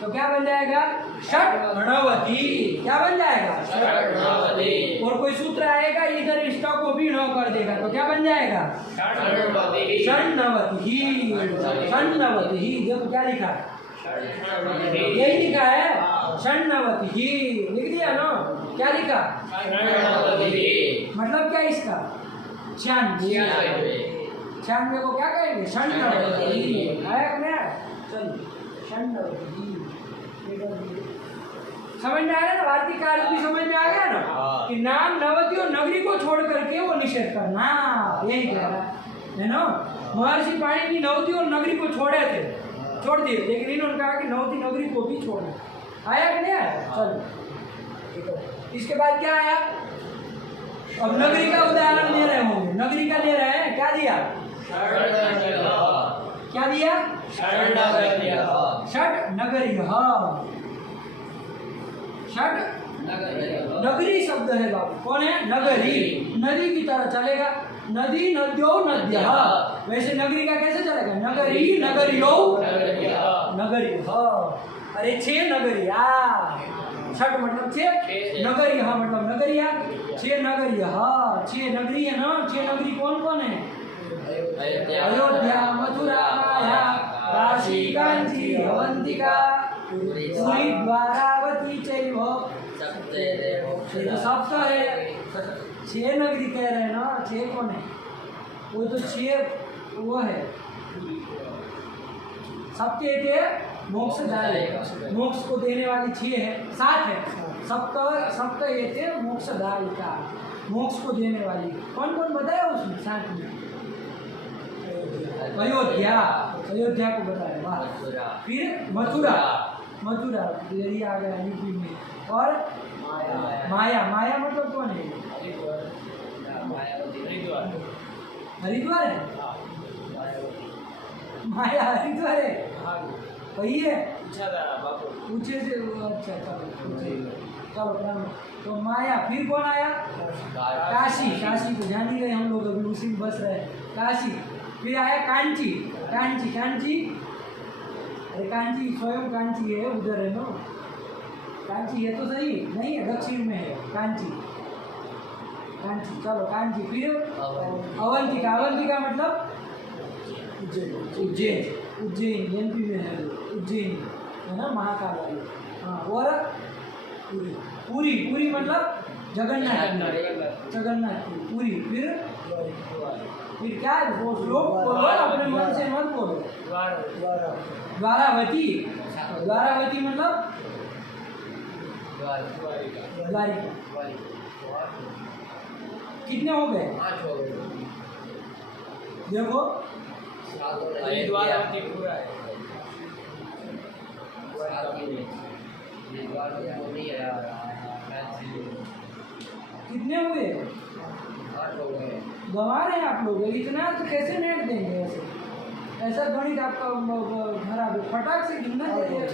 तो क्या बन जाएगा, षट्णवति। क्या बन जाएगा, षट्णवति। और कोई सूत्र आएगा इधर इष्टा को भी न कर देगा तो क्या बन जाएगा, षण्णवति। षण्णवति देखो क्या लिखा, यही लिखा है, षण्णवति लिख दिया ना। क्या लिखा, मतलब क्या इसका, 96 को क्या कहेंगे, षण्णवति। आया कि नहीं, चलिए षण्णवति। समझ में आ गया ना, भारतीय कार्य भी समझ में आ गया ना कि नाम नवति और नगरी को छोड़ करके वो निषेध करना, यही कह रहा है ना। महर्षि पाणिनि नवति और नगरी को छोड़े थे, छोड़ दिए, लेकिन इन्होंने कहा कि नवति नगरी को भी छोड़ना। आया कि नहीं आया, चलो। इसके बाद क्या आया, अब नगरी का उदाहरण ले रहे होंगे, नगरी का ले रहे हैं, क्या दिया, क्या दिया, षट नगरी। षट नगरी शब्द है बाबू, कौन है, नगरी। नदी की तरह चलेगा, नदी नद्यो नद्यः, वैसे नगरी का कैसे चलेगा, नगरी नगरियो नगरी। अरे 6 नगरिया, छठ मतलब 6, नगरी मतलब नगरिया, 6 नगरिया। 6 नगरी है ना, 6 नगरी कौन कौन है, अयोध्या, मथुरा, माया, काशी, कांची, अवंतिका, पुरी, द्वारावती, चैव। तो सप्त है, 6 नगरी कह रहे हैं ना, 6 कौन है, वो तो 6 वो है, सप्ते थे मोक्षदायी, मोक्ष को देने वाली 6 है, 7 है, सप्त ये थे मोक्षदायिका, मोक्ष को देने वाली। कौन कौन बताया उसमें 7 में, अयोध्या, अयोध्या को बताया, वाह। फिर मथुरा, मथुरा दिल्ली आ गया यूपी में, और माया, माया मतलब कौन है, हरिद्वार है, माया हरिद्वार है, वही है, ऊंचे से, अच्छा चलो। तो माया, फिर कौन आया, काशी, काशी को जान ही गए हम लोग, अभी उसी में बस रहे, काशी। फिर आया कांची, कांची, कांची, अरे कांची स्वयं कांची है, उधर है ना, कांची है तो सही, नहीं है, दक्षिण में है कांची, कांची, चलो कांची। फिर अवंतिका, अवंतिका मतलब उज्जैन, उज्जैन एमपी में है, उज्जैन है ना, महाकाल वाली। हाँ, और पूरी, पूरी, पूरी मतलब जगन्नाथ, जगन्नाथ पूरी। फिर क्या है, वो श्लोक बोलो, अपने मन से मत बोलो। द्वारावती, द्वारावती मतलब द्वारिका। कितने हो गए, देखो, द्वारावती पूरा है, कितने हुए, गंवा रहे हैं आप लोग, इतना तो कैसे नेट देंगे, ऐसे ऐसा गणित आपका खराब है, फटाक से गिनना चाहिए,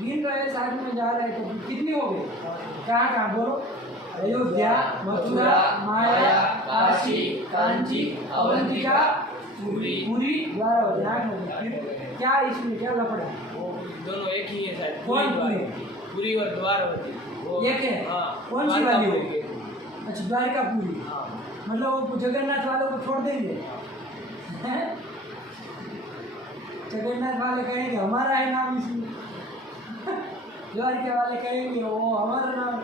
गिन रहे साथ में जा रहे, तो कितनी हो गई, कहाँ कहाँ बोलो, अयोध्या, मथुरा, माया, काशी, कांची, अवंतिका, पूरी, पूरी, द्वारावती। फिर क्या इसमें क्या लफड़ा, दोनों एक ही है शायद, कौन पूरी, पूरी और द्वारावती एक है, कौन सी वाली होगी, अच्छा द्वारिका पूरी, मतलब वो जगन्नाथ वालों को छोड़ देंगे, जगन्नाथ वाले कहेंगे हमारा है नाम इसमें, द्वारिका वाले कहेंगे वो हमारा नाम,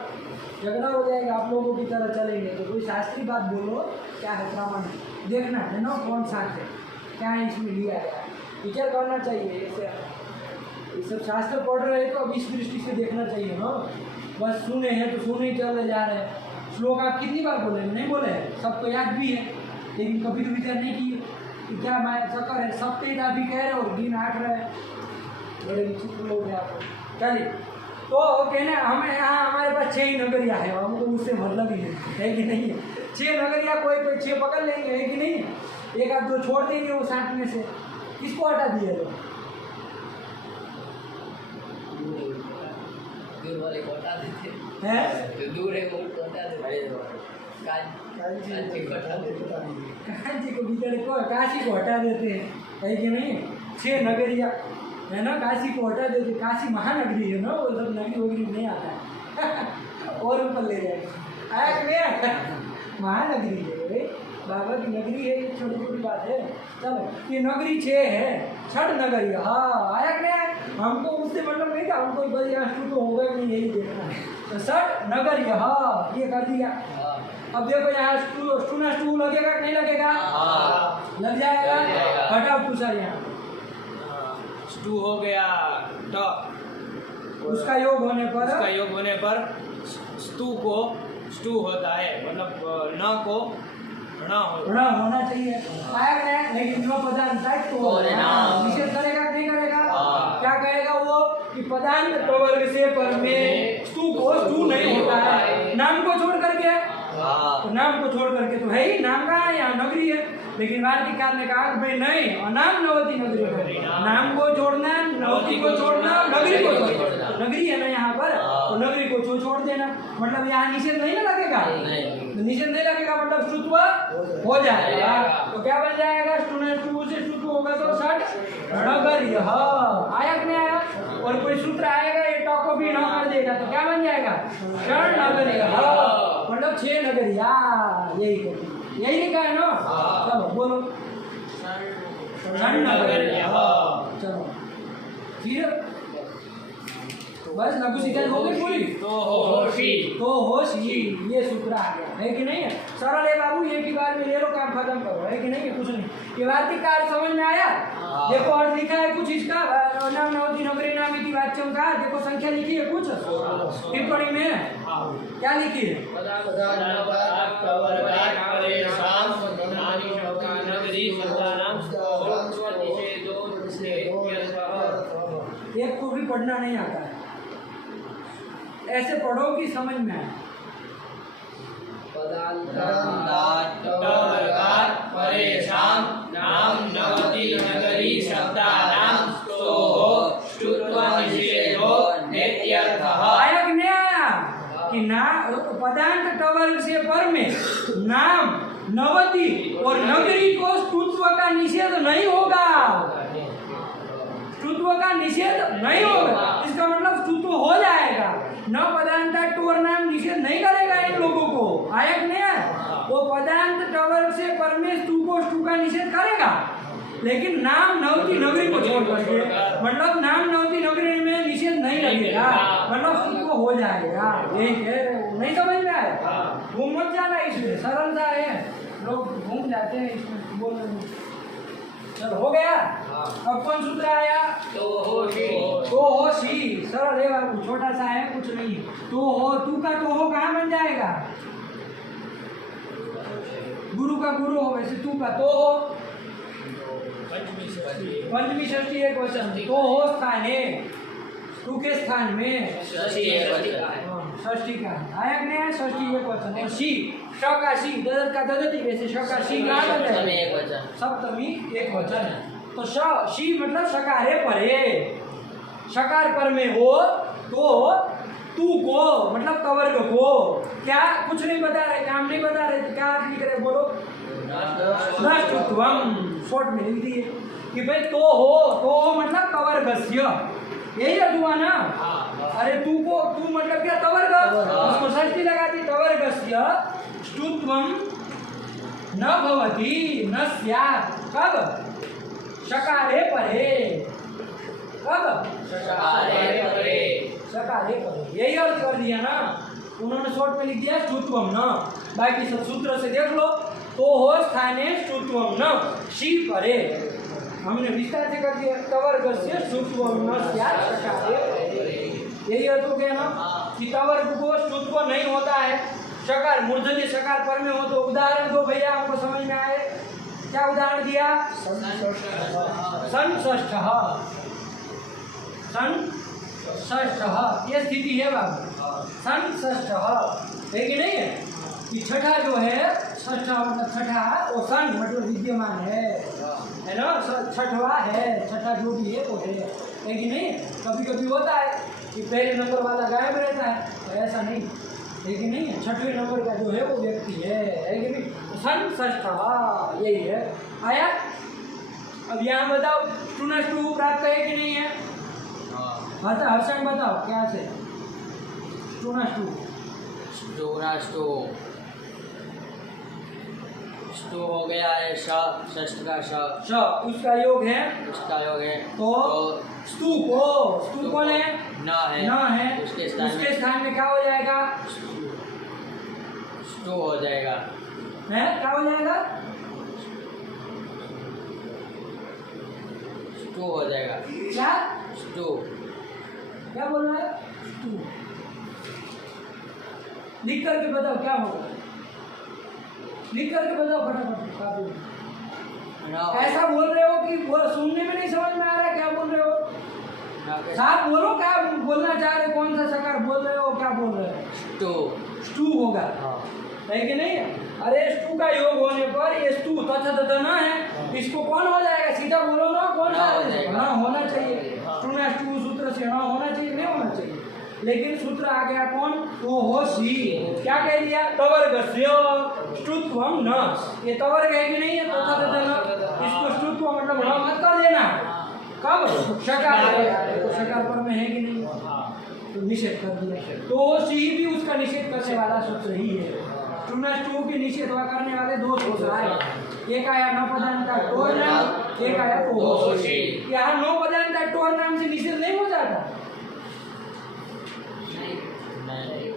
झगड़ा हो जाएगा, आप लोगों की तरह चलेंगे। तो कोई शास्त्रीय बात बोलो, क्या है प्रमाण, देखना है ना कौन सा है, क्या है इसमें लिया गया, विचार करना चाहिए। ऐसे ये सब शास्त्र पढ़ रहे हैं तो अब इस दृष्टि से देखना चाहिए ना, बस सुने हैं तो सुने ही चले जा रहे हैं। श्लोक आप कितनी बार बोले, नहीं बोले, सबको याद भी है, लेकिन कभी तो विचार नहीं किए कि क्या मैं चक्कर है, सब तेज अभी कह रहे और दिन 8 रहे, बड़े विचित्र लोग हैं आप। चलिए, तो कहना हमें यहाँ हमारे पास 6 ही नगरिया है, हमको उससे मतलब ही है कि नहीं है, 6 नगरिया, कोई 6 पकड़ लेंगे, है कि नहीं है, एक आध 2 छोड़ देंगे वो 7 में से, किसको हटा दिया लोग, दूर वाले को हटा देते हैं जो दूर है वो हटा देते कांची को हटा देते काशी को भीतर को काशी को हटा देते हैं, है कि नहीं? 6 नगरिया है ना, काशी को हटा देते। काशी महानगरी है ना, वो सब नगरी वगरी नहीं आता है और ऊपर ले जाएगा। आया कि नहीं आया? महानगरी है भाई, बाबा की नगरी है, ये छोटी छोटी बात है। चलो ये नगरी 6 है, 6 नगरी। हाँ आया कि नहीं आया? हमको उससे मतलब नहीं था, हमको बस यहाँ तो होगा कि नहीं यही देखना है। तो 6 नगरी, हाँ ये कर दिया। अब देखो यहाँ स्टू लगेगा कि नहीं लगेगा? लग जाएगा। हटाओ पूछा यहाँ स्टू हो गया ट, उसका योग होने पर उसका योग होने पर स्तु को स्टू होता है, मतलब न को ण होना चाहिए। आया कि नहीं? लेकिन जो पदार्थ टाइप तो निषेध करेगा कि नहीं करेगा? क्या कहेगा वो कि पदार्थ तो वर्ग से पर में स्तू को स्टू नहीं होता है, नाम को छोड़ करके। तो नाम को छोड़ करके तो है ही, नाम कहाँ है? यहाँ नगरी है। लेकिन वार्तिककार ने कहा कि भाई नहीं, नाम नवती नगरी है, नाम को छोड़ना, नवती को छोड़ना, नगरी को छोड़ना। नगरी है ना यहाँ पर, तो नगरी को छोड़ देना, मतलब यहाँ निषेध नहीं ना लगेगा। तो निषेध नहीं लगेगा मतलब स्तुत्व हो जाएगा। तो क्या बन जाएगा? स्तु से स्तुत्व होगा तो 6 नगरी। हाँ आया कि नहीं आया? और कोई सूत्र आएगा ये ट को भी न कर देगा तो क्या बन जाएगा? 6 नगरी। हाँ मतलब 6 नगरी। यही लिखा है ना? चलो बोलो 6 नगरी। चलो फिर बस लघु शिकायत हो गई पूरी। तो होशी ये सूत्र आ गया, है कि नहीं है? सरल है बाबू, एक ही बार में ले लो, काम खत्म करो, है कि नहीं है? कुछ नहीं। ये वार्तिककार समझ में आया? देखो और लिखा है कुछ इसका, नाम नवती नगरी नाम इति वाच्यम का, देखो संख्या लिखी है कुछ टिप्पणी में, क्या लिखी है? एक को भी पढ़ना नहीं आता है, ऐसे पढ़ो कि समझ में आए। परेशान नाम नवति नगरी शब्दानां स्तोः स्तुत्व निषेधो नित्यर्थः। आया कि नहीं आया? कि ना पदांत टवर्ग से पर में नाम नवति और नगरी को स्तुत्व का निषेध नहीं होगा, स्तुत्व का निषेध नहीं होगा। इसका मतलब स्तुत्व हो जाएगा, न पदांत टोर नाम निषेध नहीं करेगा इन लोगों को। आया कि नहीं है? वो पदांत टवर्ग से पर में स्तु को स्तु का निषेध करेगा, लेकिन नाम नवती नगरी को छोड़ करके, मतलब नाम नवती नगरी में निषेध नहीं लगेगा, मतलब स्तुत्व हो जाएगा। यही कह रहे हो, नहीं समझ में आया? घूम मत जाना, इसमें सरलता है, लोग घूम जाते हैं इसमें बोल रहे हैं। चलो हो गया। अब कौन सूत्र आया? तो होशी। सरल है बाबू, छोटा सा है, कुछ नहीं है। तो हो, तू का तो हो कहाँ बन जाएगा? गुरु का गुरु हो, वैसे तू का तो हो पंचमी षष्ठी एक वचन। तो हो स्थान है, तू के स्थान में षष्ठी का आया कि नहीं? षष्ठी एक वचन। और शी, श का शी, ददत का ददती, वैसे श का शी कहाँ बन जाएगा? सप्तमी एक वचन है। तो शी मतलब शकारे परे, शकार पर में हो तो तू को मतलब कवर्ग को, क्या कुछ नहीं बता रहे, काम नहीं बता रहे, तो क्या लिख रहे बोलो? नष्टत्वम, शॉर्ट में लिख दिए कि भाई तो हो मतलब कवर्गस्य, यही हुआ ना? अरे तू को, तू मतलब क्या? तवर्ग, उसको षष्ठी लगा दी, तवर्गस्य स्तुत्वम न भवति न स्यात्। कब? शकारे परे। कब? शकारे परे, यही अर्थ कर दिया ना उन्होंने, शॉर्ट में लिख दिया स्तुत्वम न, बाकी सब सूत्र से देख लो। तो हो स्थाने स्तुत्वम न शी परे, हमने विस्तार से कर दिया, तवर्गस्य स्तुत्वम न स्यात् शकारे परे। यही अर्थ हो गया ना कि तवर्ग को स्तुत्व नहीं होता है, शकार मूर्धन्य शकार पर में हो। तो उदाहरण दो भैया, आपको समझ में आए? क्या उदाहरण दिया? षष्ठ, ये स्थिति है बाबू, षष्ठ है कि नहीं है? कि छठा जो है, षष्ठ मतलब छठा, वो सन मतलब विद्यमान है। है ना, छठवा है, छठा जो भी है वो है कि नहीं। कभी कभी होता है कि पहले नंबर वाला गायब रहता है, तो ऐसा नहीं है कि नहीं। छठवें नंबर का जो है वो व्यक्ति है कि नहीं। सन षष्ठा यही है। आया। अब यहाँ बताओ टू प्राप्त है कि नहीं है। हर्षण बताओ क्या से टू हो गया है षष्ठ का श, उसका योग है, उसका योग है तो स्तु कौन है, न है, उसके स्थान में क्या हो जाएगा, स्टू हो जाएगा, है क्या हो जाएगा, स्टू हो जाएगा, क्या स्टू, क्या बोल रहा है, स्तु। लिख करके बताओ क्या होगा, लिख करके बताओ फटाफट। ऐसा बोल रहे हो कि सुनने में नहीं समझ में आ रहा है, क्या बोल रहे हो, साफ बोलो क्या बोलना चाह रहे, कौन सा सकार बोल रहे हो, क्या बोल रहे हो। स्टू होगा, है कि नहीं। अरे स्टू का योग होने पर ये स्टू तथा तथा ना है, इसको कौन हो जाएगा, सीधा बोलो ना, कौन सा ना होना चाहिए, स्टू सूत्र से ना होना चाहिए, नहीं होना चाहिए। लेकिन सूत्र आ गया कौन, वो हो सी, क्या कह दिया, तवर्गस्य स्तुत्वम न, ये तवर्ग है कि नहीं है, तथा तथा न, इसको स्तुत्व मतलब न मत कर देना। कब शकार है, तो शकार पर में है कि नहीं, तो निषेध कर दिया। तो सी भी उसका निषेध करने वाला सूत्र ही है। टू की निषेध करने वाले दो सूत्र आए, एक आया न पदांता टोर नाम, एक आया पोहोशी। यहाँ नो पदांता टोर नाम से निषेध नहीं हो जाता,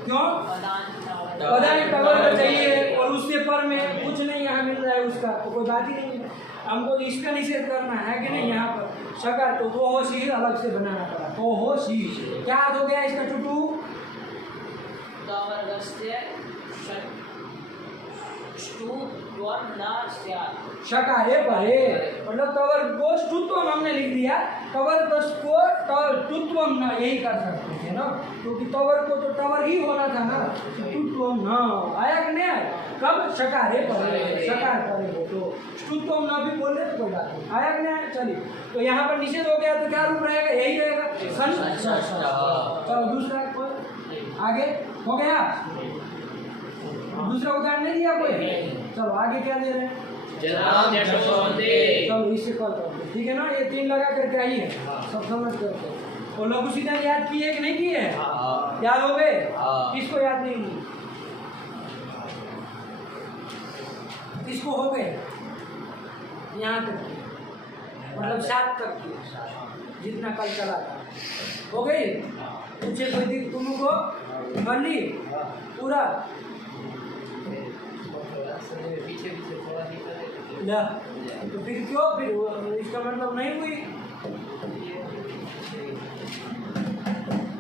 क्यों, पदांत टवर चाहिए और उससे पर में कुछ नहीं यहाँ मिल रहा है उसका, तो कोई बात ही नहीं है। हमको इसका निषेध करना है कि नहीं, यहाँ पर शकार तो वो हो सी अलग से बनाना पड़ा, तो हो सी क्या हो गया इसका टू शकार है परे, मतलब तवर को स्तुत्वम हमने लिख दिया, तवर को स्तुत्वम न यही कर सकते थे ना, क्योंकि तवर को तो तवर ही होना था ना, स्तुत्वम न आया कि नहीं आया। कब शकार है परे, शकार परे हो तो स्तुत्वम न भी बोल रहे तो कोई बात नहीं, आया कि नहीं आया। चलिए तो यहाँ पर निषेध हो गया तो क्या रूप रहेगा, यही रहेगा सन। चलो दूसरा आगे हो गया, दूसरा उदाहरण नहीं दिया कोई, चलो आगे क्या दे रहे हैं, चलो इससे कॉल करते, ठीक है ना। ये तीन लगा करके आई है, सब समझ करके। और लघु सिद्धांत याद किए कि नहीं किए, याद हो गए, किसको याद नहीं किए, किसको हो गए, यहाँ तक की, मतलब 7 तक की, जितना कल चला था हो गई। पूछे कोई दिन तुमको कर ली पूरा, तो फिर क्यों, फिर इसका मतलब नहीं हुई।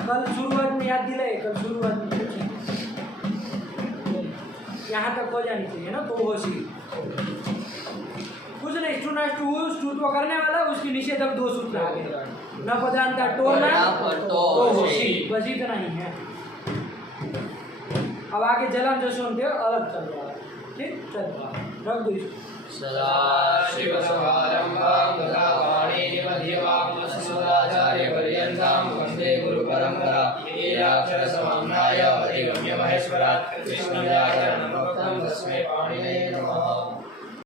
कल शुरुआत में याद दिलाए, कल शुरुआत में यहाँ तक हो जानी चाहिए ना, तो हो सी कुछ नहीं, स्तुत्व करने वाला उसकी निषेधक दो सूत्र आ गए, न पदांता टोरना तो हो सी, बस इतना ही है। अब आगे जलन जसोन देव अलग चल रहा है, ठीक, चल रख दो इसको। सदाशिव समारंभां ददापाणि मध्यमां अस्मदाचार्यपर्यन्तां वन्दे गुरुपरम्परा। ईराक्षर समन्वय अधिगम्य महेश्वरात् कृष्णव्याकरणं भक्तं तस्मै पाणिनये नमः।